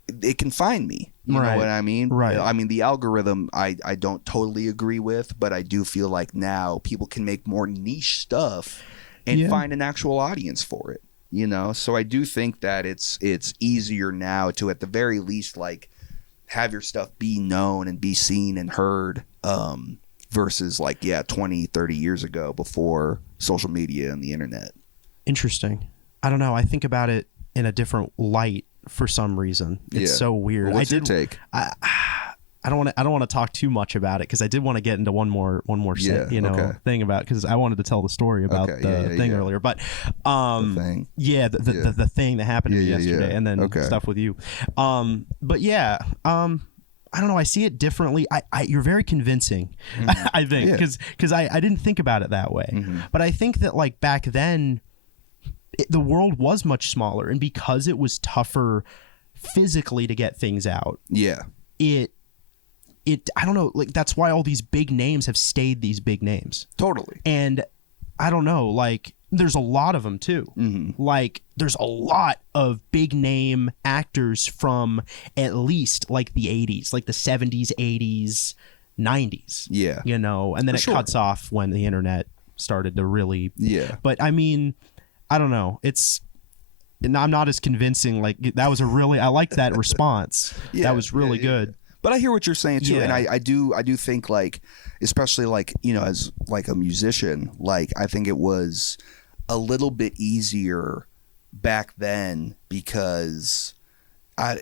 it can find me. You know what I mean? Right. I mean, the algorithm, I don't totally agree with, but I do feel like now people can make more niche stuff and find an actual audience for it. So I do think that it's easier now to, at the very least, like have your stuff be known and be seen and heard, versus like 20, 30 years ago before social media and the internet. Interesting. I don't know. I think about it in a different light for some reason. It's so weird. Well, what's your take? I don't want to talk too much about it, because I did want to get into one more thing about, because I wanted to tell the story about the thing earlier. But the thing. The thing that happened to me yesterday, and then stuff with you. But yeah. I don't know. I see it differently. You're very convincing, I think, because I didn't think about it that way. But I think that like back then, the world was much smaller, and because it was tougher physically to get things out. Yeah. It I don't know. Like that's why all these big names have stayed these big names. Totally. And I don't know. Like there's a lot of them too. Like there's a lot of big name actors from at least like the 80s, like the 70s, 80s, 90s. Yeah. And then it cuts off when the internet started to really. Yeah. But I mean, I don't know. I'm not as convincing. Like that was I liked that response. That was really good. But I hear what you're saying too, and I do think like, especially like as like a musician, like I think it was a little bit easier back then because I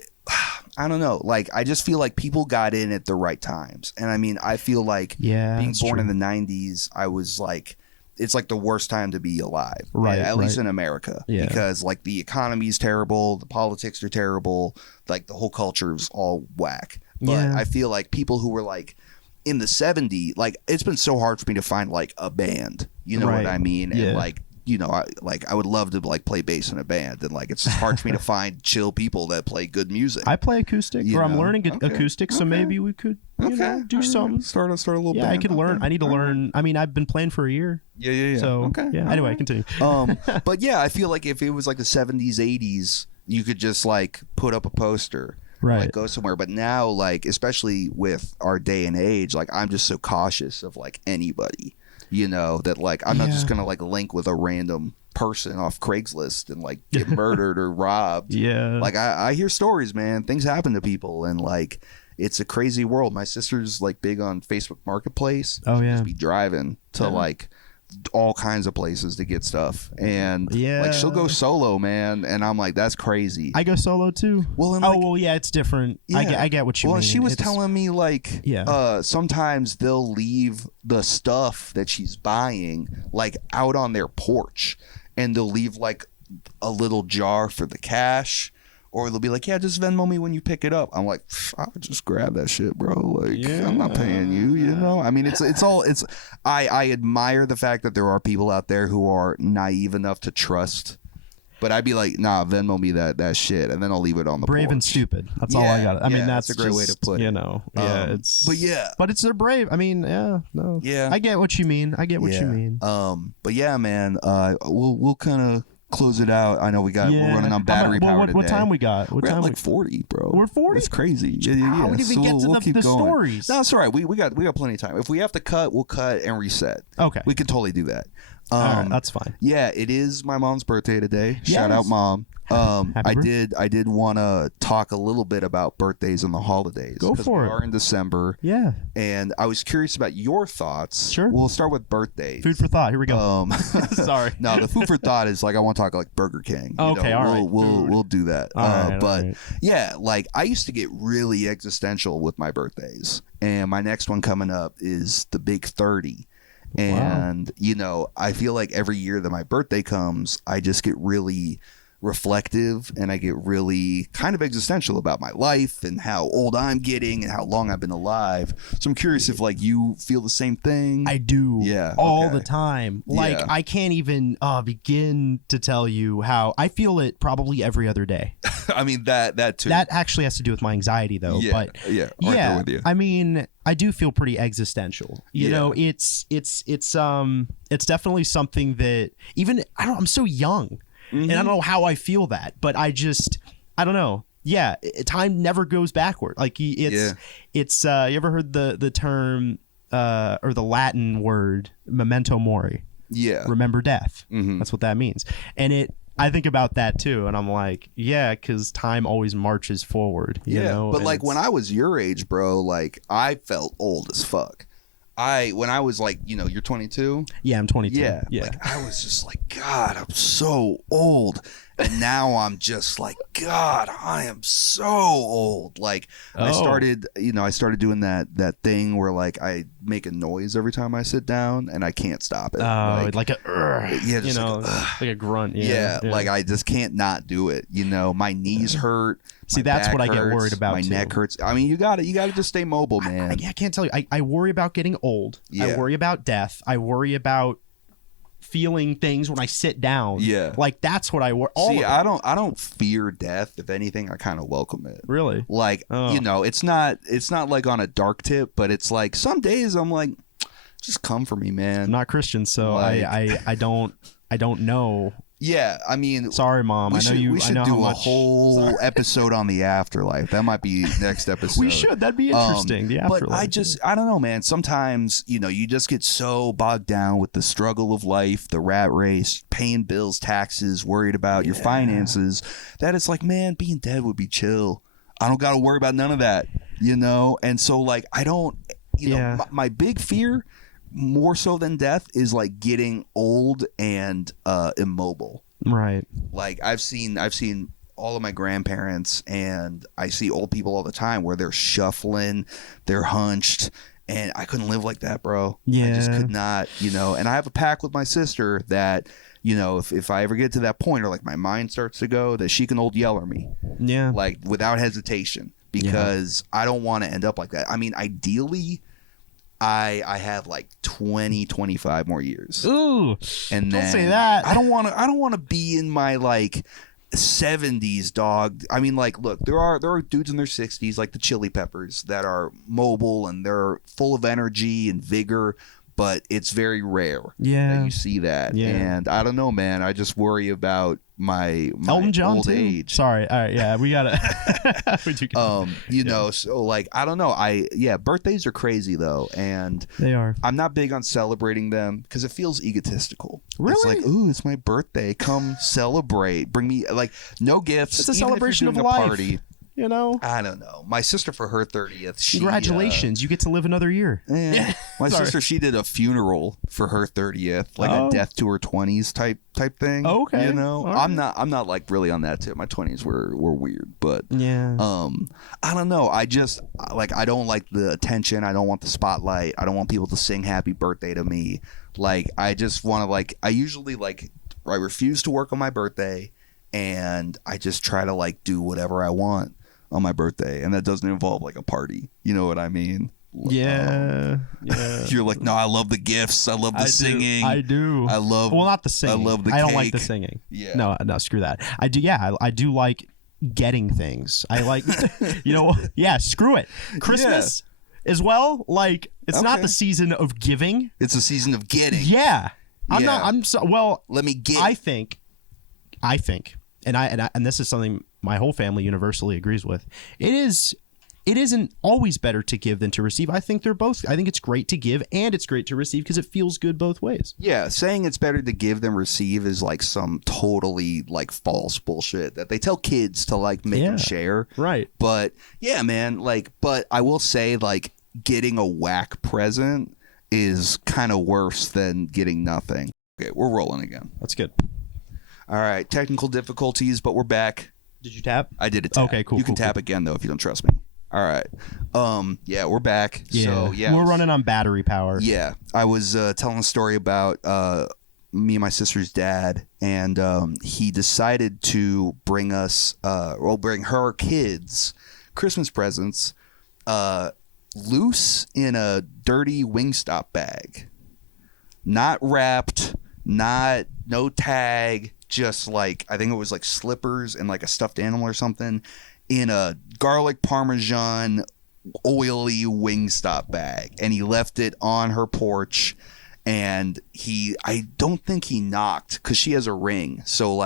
don't know, like I just feel like people got in at the right times, and I mean I feel like being born in the 90s, I was like it's like the worst time to be alive, right? At least in America, because like the economy is terrible, the politics are terrible, like the whole culture is all whack. But I feel like people who were like in the 70s, like it's been so hard for me to find like a band, you know what I mean? And like, you know, I would love to like play bass in a band, and like it's just hard for me to find chill people that play good music. I play acoustic, or I'm learning acoustic, so maybe we could you know, do something. Start a little band. Yeah, I could learn. I need to learn. I mean, I've been playing for a year. Yeah. So anyway, continue. But yeah, I feel like if it was like the 70s, 80s, you could just like put up a poster. Right. Like go somewhere. But now, like, especially with our day and age, like I'm just so cautious of like anybody, you know, that like I'm not just gonna like link with a random person off Craigslist and like get murdered or robbed. Like I hear stories, man. Things happen to people, and like it's a crazy world. My sister's like big on Facebook Marketplace. Just be driving to like all kinds of places to get stuff, and like she'll go solo, man, and I'm like, that's crazy. I go solo too. Well, and like, it's different. I get what you mean. Well, she was telling me like sometimes they'll leave the stuff that she's buying like out on their porch, and they'll leave like a little jar for the cash. Or they'll be like, yeah, just Venmo me when you pick it up. I'm like, I'll just grab that shit, bro. Like, I'm not paying you, you know? I mean, I admire the fact that there are people out there who are naive enough to trust. But I'd be like, nah, Venmo me that shit, and then I'll leave it on the brave porch. and stupid. That's all I got. I mean, that's a great way to put it. You know, but they're brave. I mean, I get what you mean. But yeah, man, we'll kind of close it out. I know we're running on battery power today. What time we got? We're at like 40, bro. We're 40? That's crazy. Yeah. We didn't even get to the stories. No, it's all right. We got plenty of time. If we have to cut, we'll cut and reset. Okay. We can totally do that. All right, that's fine. Yeah, it is my mom's birthday today. Shout out, Mom. I did want to talk a little bit about birthdays and the holidays. Go for it. We are in December. Yeah. And I was curious about your thoughts. Sure. We'll start with birthdays. Food for thought. Here we go. Sorry. No, the food for thought is like I want to talk like Burger King. Okay, all right. We'll do that. All right. Yeah, like I used to get really existential with my birthdays, and my next one coming up is the Big 30. And you know, I feel like every year that my birthday comes, I just get really reflective, and I get really kind of existential about my life and how old I'm getting and how long I've been alive. So I'm curious if like you feel the same thing. I do. Yeah. All the time. Like I can't even begin to tell you how I feel it probably every other day. I mean that too. That actually has to do with my anxiety though. Yeah. But yeah. Right there with you. I mean, I do feel pretty existential. You know, it's definitely something that even I'm so young. And I don't know how I feel that, but I don't know. Yeah, time never goes backward. Like it's you ever heard the term or the Latin word memento mori? Yeah, remember death. That's what that means. And I think about that too, and I'm like, yeah, because time always marches forward. You know? But like when I was your age, bro, like I felt old as fuck. When I was like, you know, you're 22? Yeah, I'm 22. Yeah. Like I was just like, God, I'm so old. And now I'm just like, God, I am so old. Like I started doing that thing where like I make a noise every time I sit down and I can't stop it. Oh, like a like a grunt. Yeah, like I just can't not do it. You know, my knees hurt. See, that's what I get worried about. My neck hurts. I mean, you got to just stay mobile, man. I can't tell you. I worry about getting old. I worry about death. I worry about feeling things when I sit down. Yeah, like that's what I worry. See, I don't fear death. If anything, I kind of welcome it. Really? Like you know, it's not like on a dark tip, but it's like some days I'm like, just come for me, man. I'm not Christian, so like, I don't know. Yeah, I mean, sorry, Mom. We should do a whole episode on the afterlife. That might be next episode. We should. That'd be interesting. The afterlife. But I don't know, man. Sometimes, you know, you just get so bogged down with the struggle of life, the rat race, paying bills, taxes, worried about your finances, that it's like, man, being dead would be chill. I don't got to worry about none of that, you know? And so, like, I don't, you know, my big fear, more so than death, is like getting old and immobile. Right. Like I've seen all of my grandparents, and I see old people all the time where they're shuffling, they're hunched, And I couldn't live like that, bro. Yeah. I just could not, and I have a pact with my sister that, if I ever get to that point or like my mind starts to go, that she can old yeller me. Yeah. Like without hesitation, because I don't want to end up like that. I mean, ideally, I have like 20, 25 more years. Ooh. And don't then say that. I don't want to be in my like 70s, dog. I mean, like, look, there are dudes in their 60s, like the Chili Peppers, that are mobile and they're full of energy and vigor, but it's very rare that you see that. Yeah. And I don't know, man. I just worry about my Elton John old too. age. Sorry. All right. Yeah, we gotta. So like, I don't know. Birthdays are crazy though, and they are. I'm not big on celebrating them because it feels egotistical. Really? It's like, ooh, it's my birthday. Come celebrate. Bring me like no gifts. It's a even celebration if you're of doing life. a party. I don't know. My sister, for her 30th, congratulations, you get to live another year. My sister, she did a funeral for her 30th, like a death to her 20s type thing. Okay. Right. I'm not like really on that tip. My 20s were weird, but I don't know. I just I don't like the attention. I don't want the spotlight. I don't want people to sing happy birthday to me. Like, I just want to I usually I refuse to work on my birthday, and I just try to do whatever I want on my birthday, and that doesn't involve like a party. You know what I mean? Yeah. You're like, no, I love the gifts. I love the singing. I do. I love. Well, not the singing. I love the I cake. don't like the singing. Yeah. No, screw that. I do. Yeah, I do like getting things. I like, screw it. Christmas as well. Like, it's not the season of giving. It's a season of getting. Yeah. Let me get. I think, and this is something my whole family universally agrees with. It isn't always better to give than to receive. I think it's great to give and it's great to receive because it feels good both ways. Yeah, saying it's better to give than receive is like some totally false bullshit that they tell kids to make them share. Right. But yeah, man, but I will say getting a whack present is kind of worse than getting nothing. Okay, we're rolling again. That's good. All right, technical difficulties, but we're back. Did you tap? I did a tap. Okay, cool. You can tap again though if you don't trust me. All right. Yeah, we're back. Yeah. So we're running on battery power. Yeah, I was telling a story about me and my sister's dad, and he decided to bring her kids Christmas presents loose in a dirty Wingstop bag, not wrapped, no tag, just I think it was slippers and a stuffed animal or something in a garlic parmesan oily Wingstop bag, and he left it on her porch. And I don't think he knocked because she has a ring, so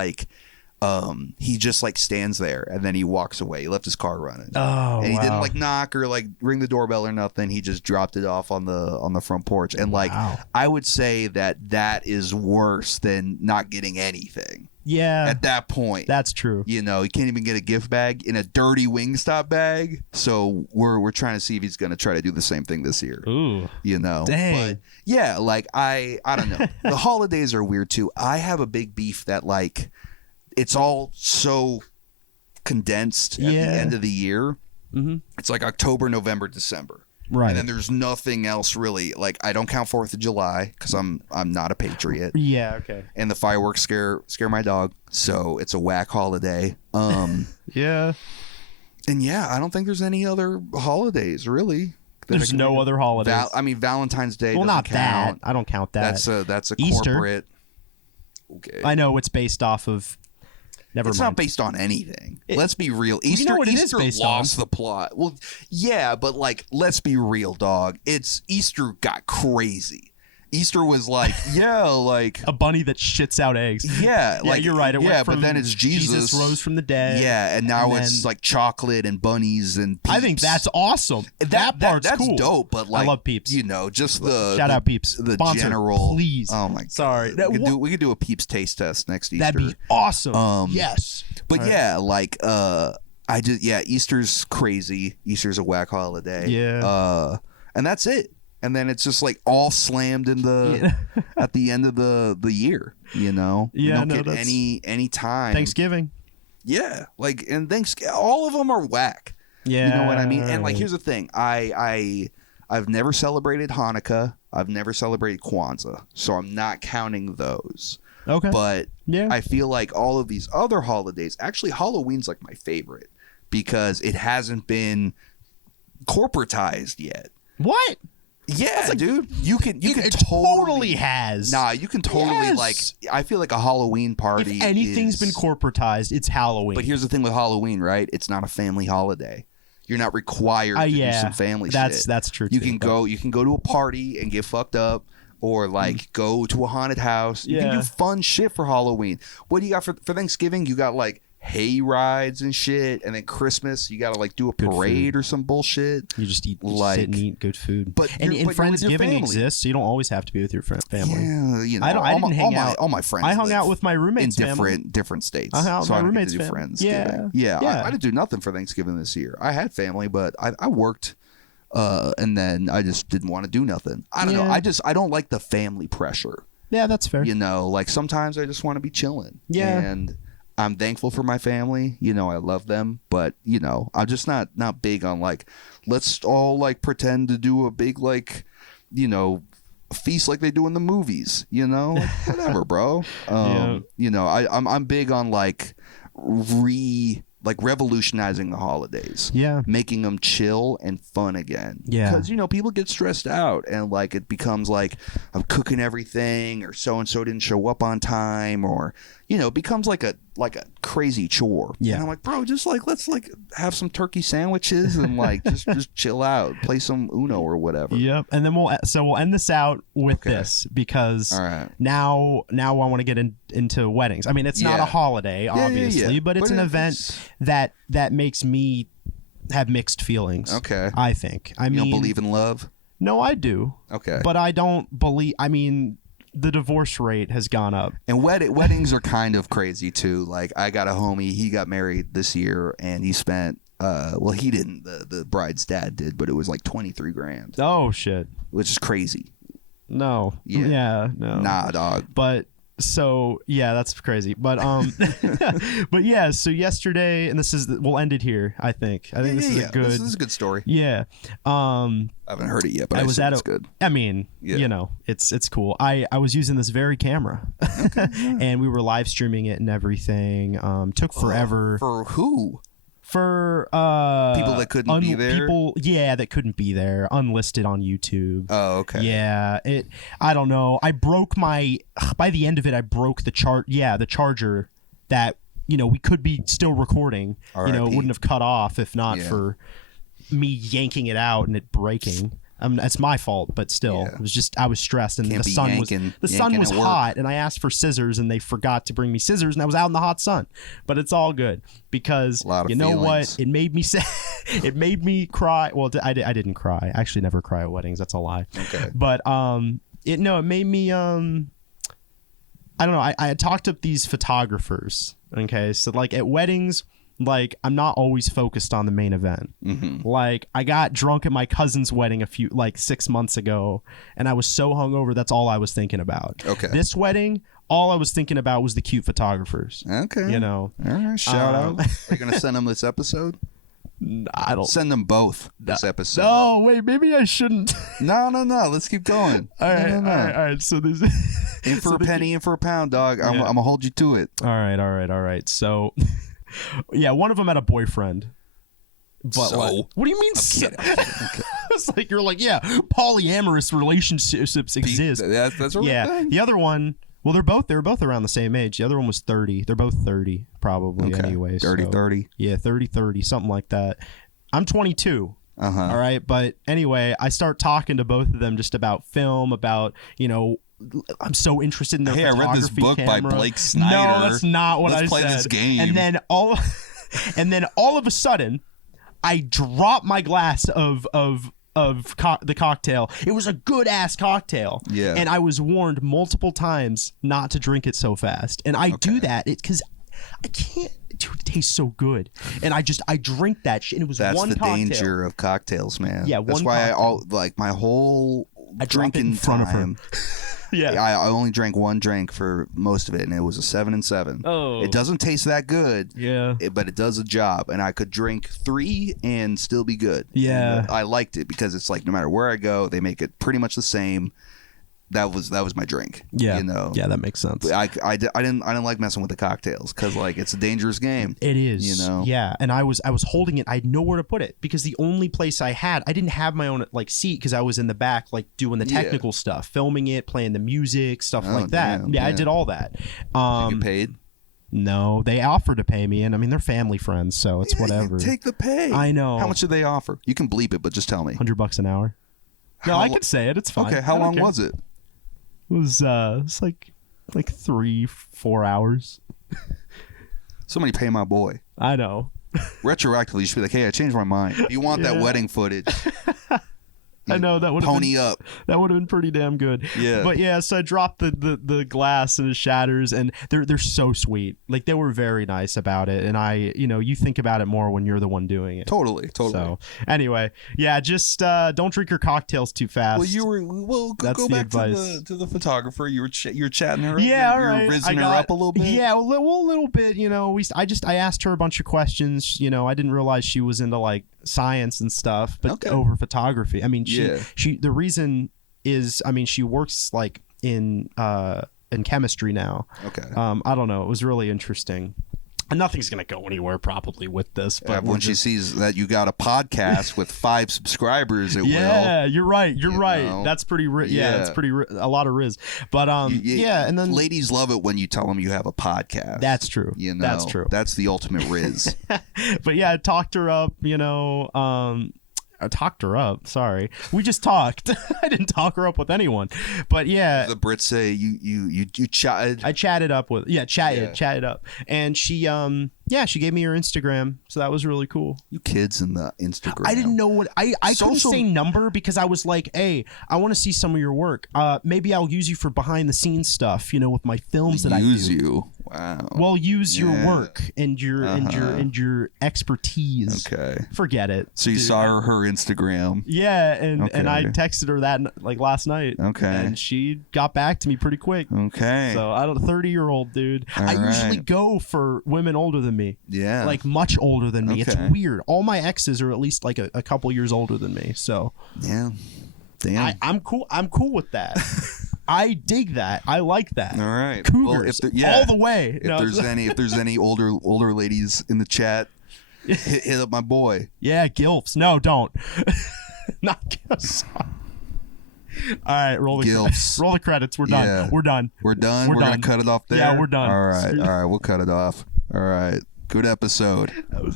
he just stands there and then he walks away. He left his car running. Oh, and he didn't knock or ring the doorbell or nothing. He just dropped it off on the front porch. And I would say that is worse than not getting anything. Yeah. At that point. That's true. You can't even get a gift bag in a dirty Wingstop bag. So we're trying to see if he's going to try to do the same thing this year. Ooh. Dang. But yeah, I don't know. The holidays are weird too. I have a big beef that it's all so condensed at the end of the year. Mm-hmm. It's October, November, December. Right. And then there's nothing else really. I don't count 4th of July because I'm not a patriot. Yeah, okay. And the fireworks scare my dog, so it's a whack holiday. Yeah. And yeah, I don't think there's any other holidays really. There's no other holidays. Valentine's Day. Well, not count. that. I don't count that. That's a Easter. Corporate. Okay. I know it's based off of. Never it's mind. not based on anything. Let's be real. Easter lost the plot. Well, yeah, but let's be real, dog. Easter got crazy. Easter was a bunny that shits out eggs. Yeah, you're right. It went from but then it's Jesus rose from the dead. Yeah, and now it's chocolate and bunnies and Peeps. I think that's awesome. That part's that's cool. dope. But I love Peeps. Just the shout out Peeps. The Sponsor, general. Please. Oh my god. Sorry. We could do a Peeps taste test next Easter. That'd be awesome. Yes. But Easter's crazy. Easter's a whack holiday. Yeah. And that's it. And then it's just all slammed in the at the end of the year, you don't get any time. Thanksgiving. Yeah, and all of them are whack. Yeah. You know what I mean? And here's the thing. I I've never celebrated Hanukkah. I've never celebrated Kwanzaa, so I'm not counting those. Okay. But yeah, I feel like all of these other holidays, actually Halloween's like my favorite because it hasn't been corporatized yet. What? Yeah, like, dude. You can it totally has. Nah, you can totally Yes. I feel like a Halloween party. If anything's been corporatized, it's Halloween. But here's the thing with Halloween, right? It's not a family holiday. You're not required to do some family shit. That's true. You too, can go to a party and get fucked up, or like go to a haunted house. You can do fun shit for Halloween. What do you got for Thanksgiving? You got like hay rides and shit, and then Christmas you gotta like do a parade or some bullshit. You just eat, like, sit and eat good food. But and Friendsgiving exists, so you don't always have to be with your family. Yeah, you know, I didn't hang out. All my friends. I hung out with my roommates' in different states. I hung out with my roommates' do family. Friendsgiving. Yeah. I didn't do nothing for Thanksgiving this year. I had family, but I worked, and then I just didn't want to do nothing. I don't know. I don't like the family pressure. Yeah, that's fair. You know, like sometimes I just want to be chilling. Yeah. And I'm thankful for my family. You know, I love them, but you know, I'm just not big on like, let's all like pretend to do a big like, you know, feast like they do in the movies. You know, like, whatever, bro. You know, I'm big on like revolutionizing the holidays. Yeah. Making them chill and fun again. Yeah. Because, you know, people get stressed out and like it becomes like I'm cooking everything or so and so didn't show up on time, or, you know, it becomes like a crazy chore. Yeah. And I'm like, bro, just like let's like have some turkey sandwiches and like just chill out, play some Uno or whatever. Yep. And then we'll end this out with this because all right. now I want to get into weddings. I mean, it's not a holiday, obviously, but it's an event that makes me have mixed feelings. Okay. I think. I mean, you don't believe in love? No, I do. Okay. But I don't believe. I mean, the divorce rate has gone up. And weddings are kind of crazy too. Like I got a homie, he got married this year and he spent well, he didn't, the bride's dad did, but it was like $23,000. Oh shit. Which is crazy. No. Yeah. No. Nah, dog. But so yeah, that's crazy. But but yeah, so yesterday, and we'll end it here, I think. This is a good This is a good story. Yeah. I haven't heard it yet, but it's good. I mean, you know, it's cool. I was using this very camera. Okay, and we were live streaming it and everything. Took forever. For who? For people that couldn't be there. People, that couldn't be there, unlisted on YouTube. Oh, okay. Yeah, I don't know. By the end of it, I broke the charger that, you know, we could be still recording. You know, it wouldn't have cut off if not for me yanking it out and it breaking. That's my fault, but still, it was just I was stressed, and the sun was hot, and I asked for scissors, and they forgot to bring me scissors, and I was out in the hot sun. But it's all good because you know what? It made me it made me cry. Well, I didn't cry. I actually never cry at weddings. That's a lie. Okay. But it made me I don't know. I had talked up these photographers. Okay, so like at weddings, like I'm not always focused on the main event. Mm-hmm. Like I got drunk at my cousin's wedding 6 months ago, and I was so hungover that's all I was thinking about. Okay. This wedding, all I was thinking about was the cute photographers. Okay. You know. All right. Shout out. Are you gonna send them this episode? I don't send them both this episode. No, wait, maybe I shouldn't. No. Let's keep going. All right. So there's in for a penny, in for a pound, dog. I'm gonna hold you to it. All right. So. Yeah, one of them had a boyfriend. But what do you mean? Okay. It's like you're like, polyamorous relationships exist. That's a real thing. The other one, well, they were both around the same age. The other one was 30. They're both 30, probably. Okay. Anyway, 30. Yeah, 30, something like that. I'm 22. All right, but anyway, I start talking to both of them just about film, about, you know, I'm so interested in their photography. I read this book by Blake Snyder. No, that's not what I said. Let's play this game. And then all of a sudden, I drop my glass of the cocktail. It was a good ass cocktail. Yeah. And I was warned multiple times not to drink it so fast. And I do that because I can't. Dude, it tastes so good, and I drink that shit. And it was one cocktail. That's the danger of cocktails, man. Yeah, that's why cocktail. My whole drinking in front time. of her. Yeah. I only drank one drink for most of it, and it was a 7 and 7. Oh. It doesn't taste that good. Yeah. But it does a job, and I could drink 3 and still be good. Yeah. And I liked it because it's like no matter where I go, they make it pretty much the same. That was my drink. Yeah. You know. Yeah, that makes sense. I didn't like messing with the cocktails because like it's a dangerous game. It is. You know. Yeah, and I was holding it. I had nowhere to put it because the only place I didn't have my own like seat because I was in the back like doing the technical stuff, filming it, playing the music, stuff like that. Damn, yeah, I damn. did all that. Did you get paid? No, they offered to pay me, and I mean they're family friends, so it's whatever. Take the pay. I know. How much did they offer? You can bleep it, but just tell me. $100 an hour. No, I could say it. It's fine. Okay, how long was it? It was like 3-4 hours. Somebody pay my boy. I know. Retroactively, you should be like, hey, I changed my mind. If you want that wedding footage, I know that would have pony up. That would have been pretty damn good. Yeah. But yeah, so I dropped the glass and it shatters, and they're so sweet. Like they were very nice about it, and you think about it more when you're the one doing it. Totally. So anyway, yeah, just don't drink your cocktails too fast. Well, go back to the photographer. You were chatting her. Yeah, all right. You're rizzing her up a little bit. Yeah, a little bit. I asked her a bunch of questions. I didn't realize she was into like science and stuff, but over photography. I mean, the reason is, I mean, she works like in chemistry now. Okay. I don't know. It was really interesting. And nothing's gonna go anywhere probably with this, but when she sees that you got a podcast with 5 subscribers, it will. Yeah, you're right. You're right. know? That's pretty. It's pretty. A lot of riz. But and then ladies love it when you tell them you have a podcast. That's true. That's true. That's the ultimate riz. But yeah, I talked her up. I talked her up. Sorry, we just talked. I didn't talk her up with anyone. But yeah, the Brits say you chatted. I chatted up with chatted up, and she gave me her Instagram, so that was really cool. You kids in the Instagram. I didn't know what I couldn't say number because I was like, hey, I want to see some of your work. Maybe I'll use you for behind the scenes stuff, with my films that I do. Use you. Wow. Well, use your work and your expertise. Okay. Forget it. So you saw her Instagram. Yeah, and I texted her that like last night. Okay. And she got back to me pretty quick. Okay. So I don't 30-year-old dude. I usually go for women older than me. Yeah. Like much older than me. Okay. It's weird. All my exes are at least like a couple years older than me. So yeah. Damn. I'm cool. I'm cool with that. I dig that. I like that. All right. Cougars, all the way. If there's any older ladies in the chat, hit up my boy. Yeah, gilfs. No, don't. Not gilfs. All right, roll the credits. We're done. Yeah. We're done. We're done. We're gonna cut it off there. Yeah, we're done. All right. We'll cut it off. All right. Good episode.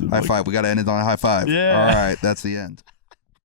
High five. We gotta end it on a high five. Yeah. All right. That's the end.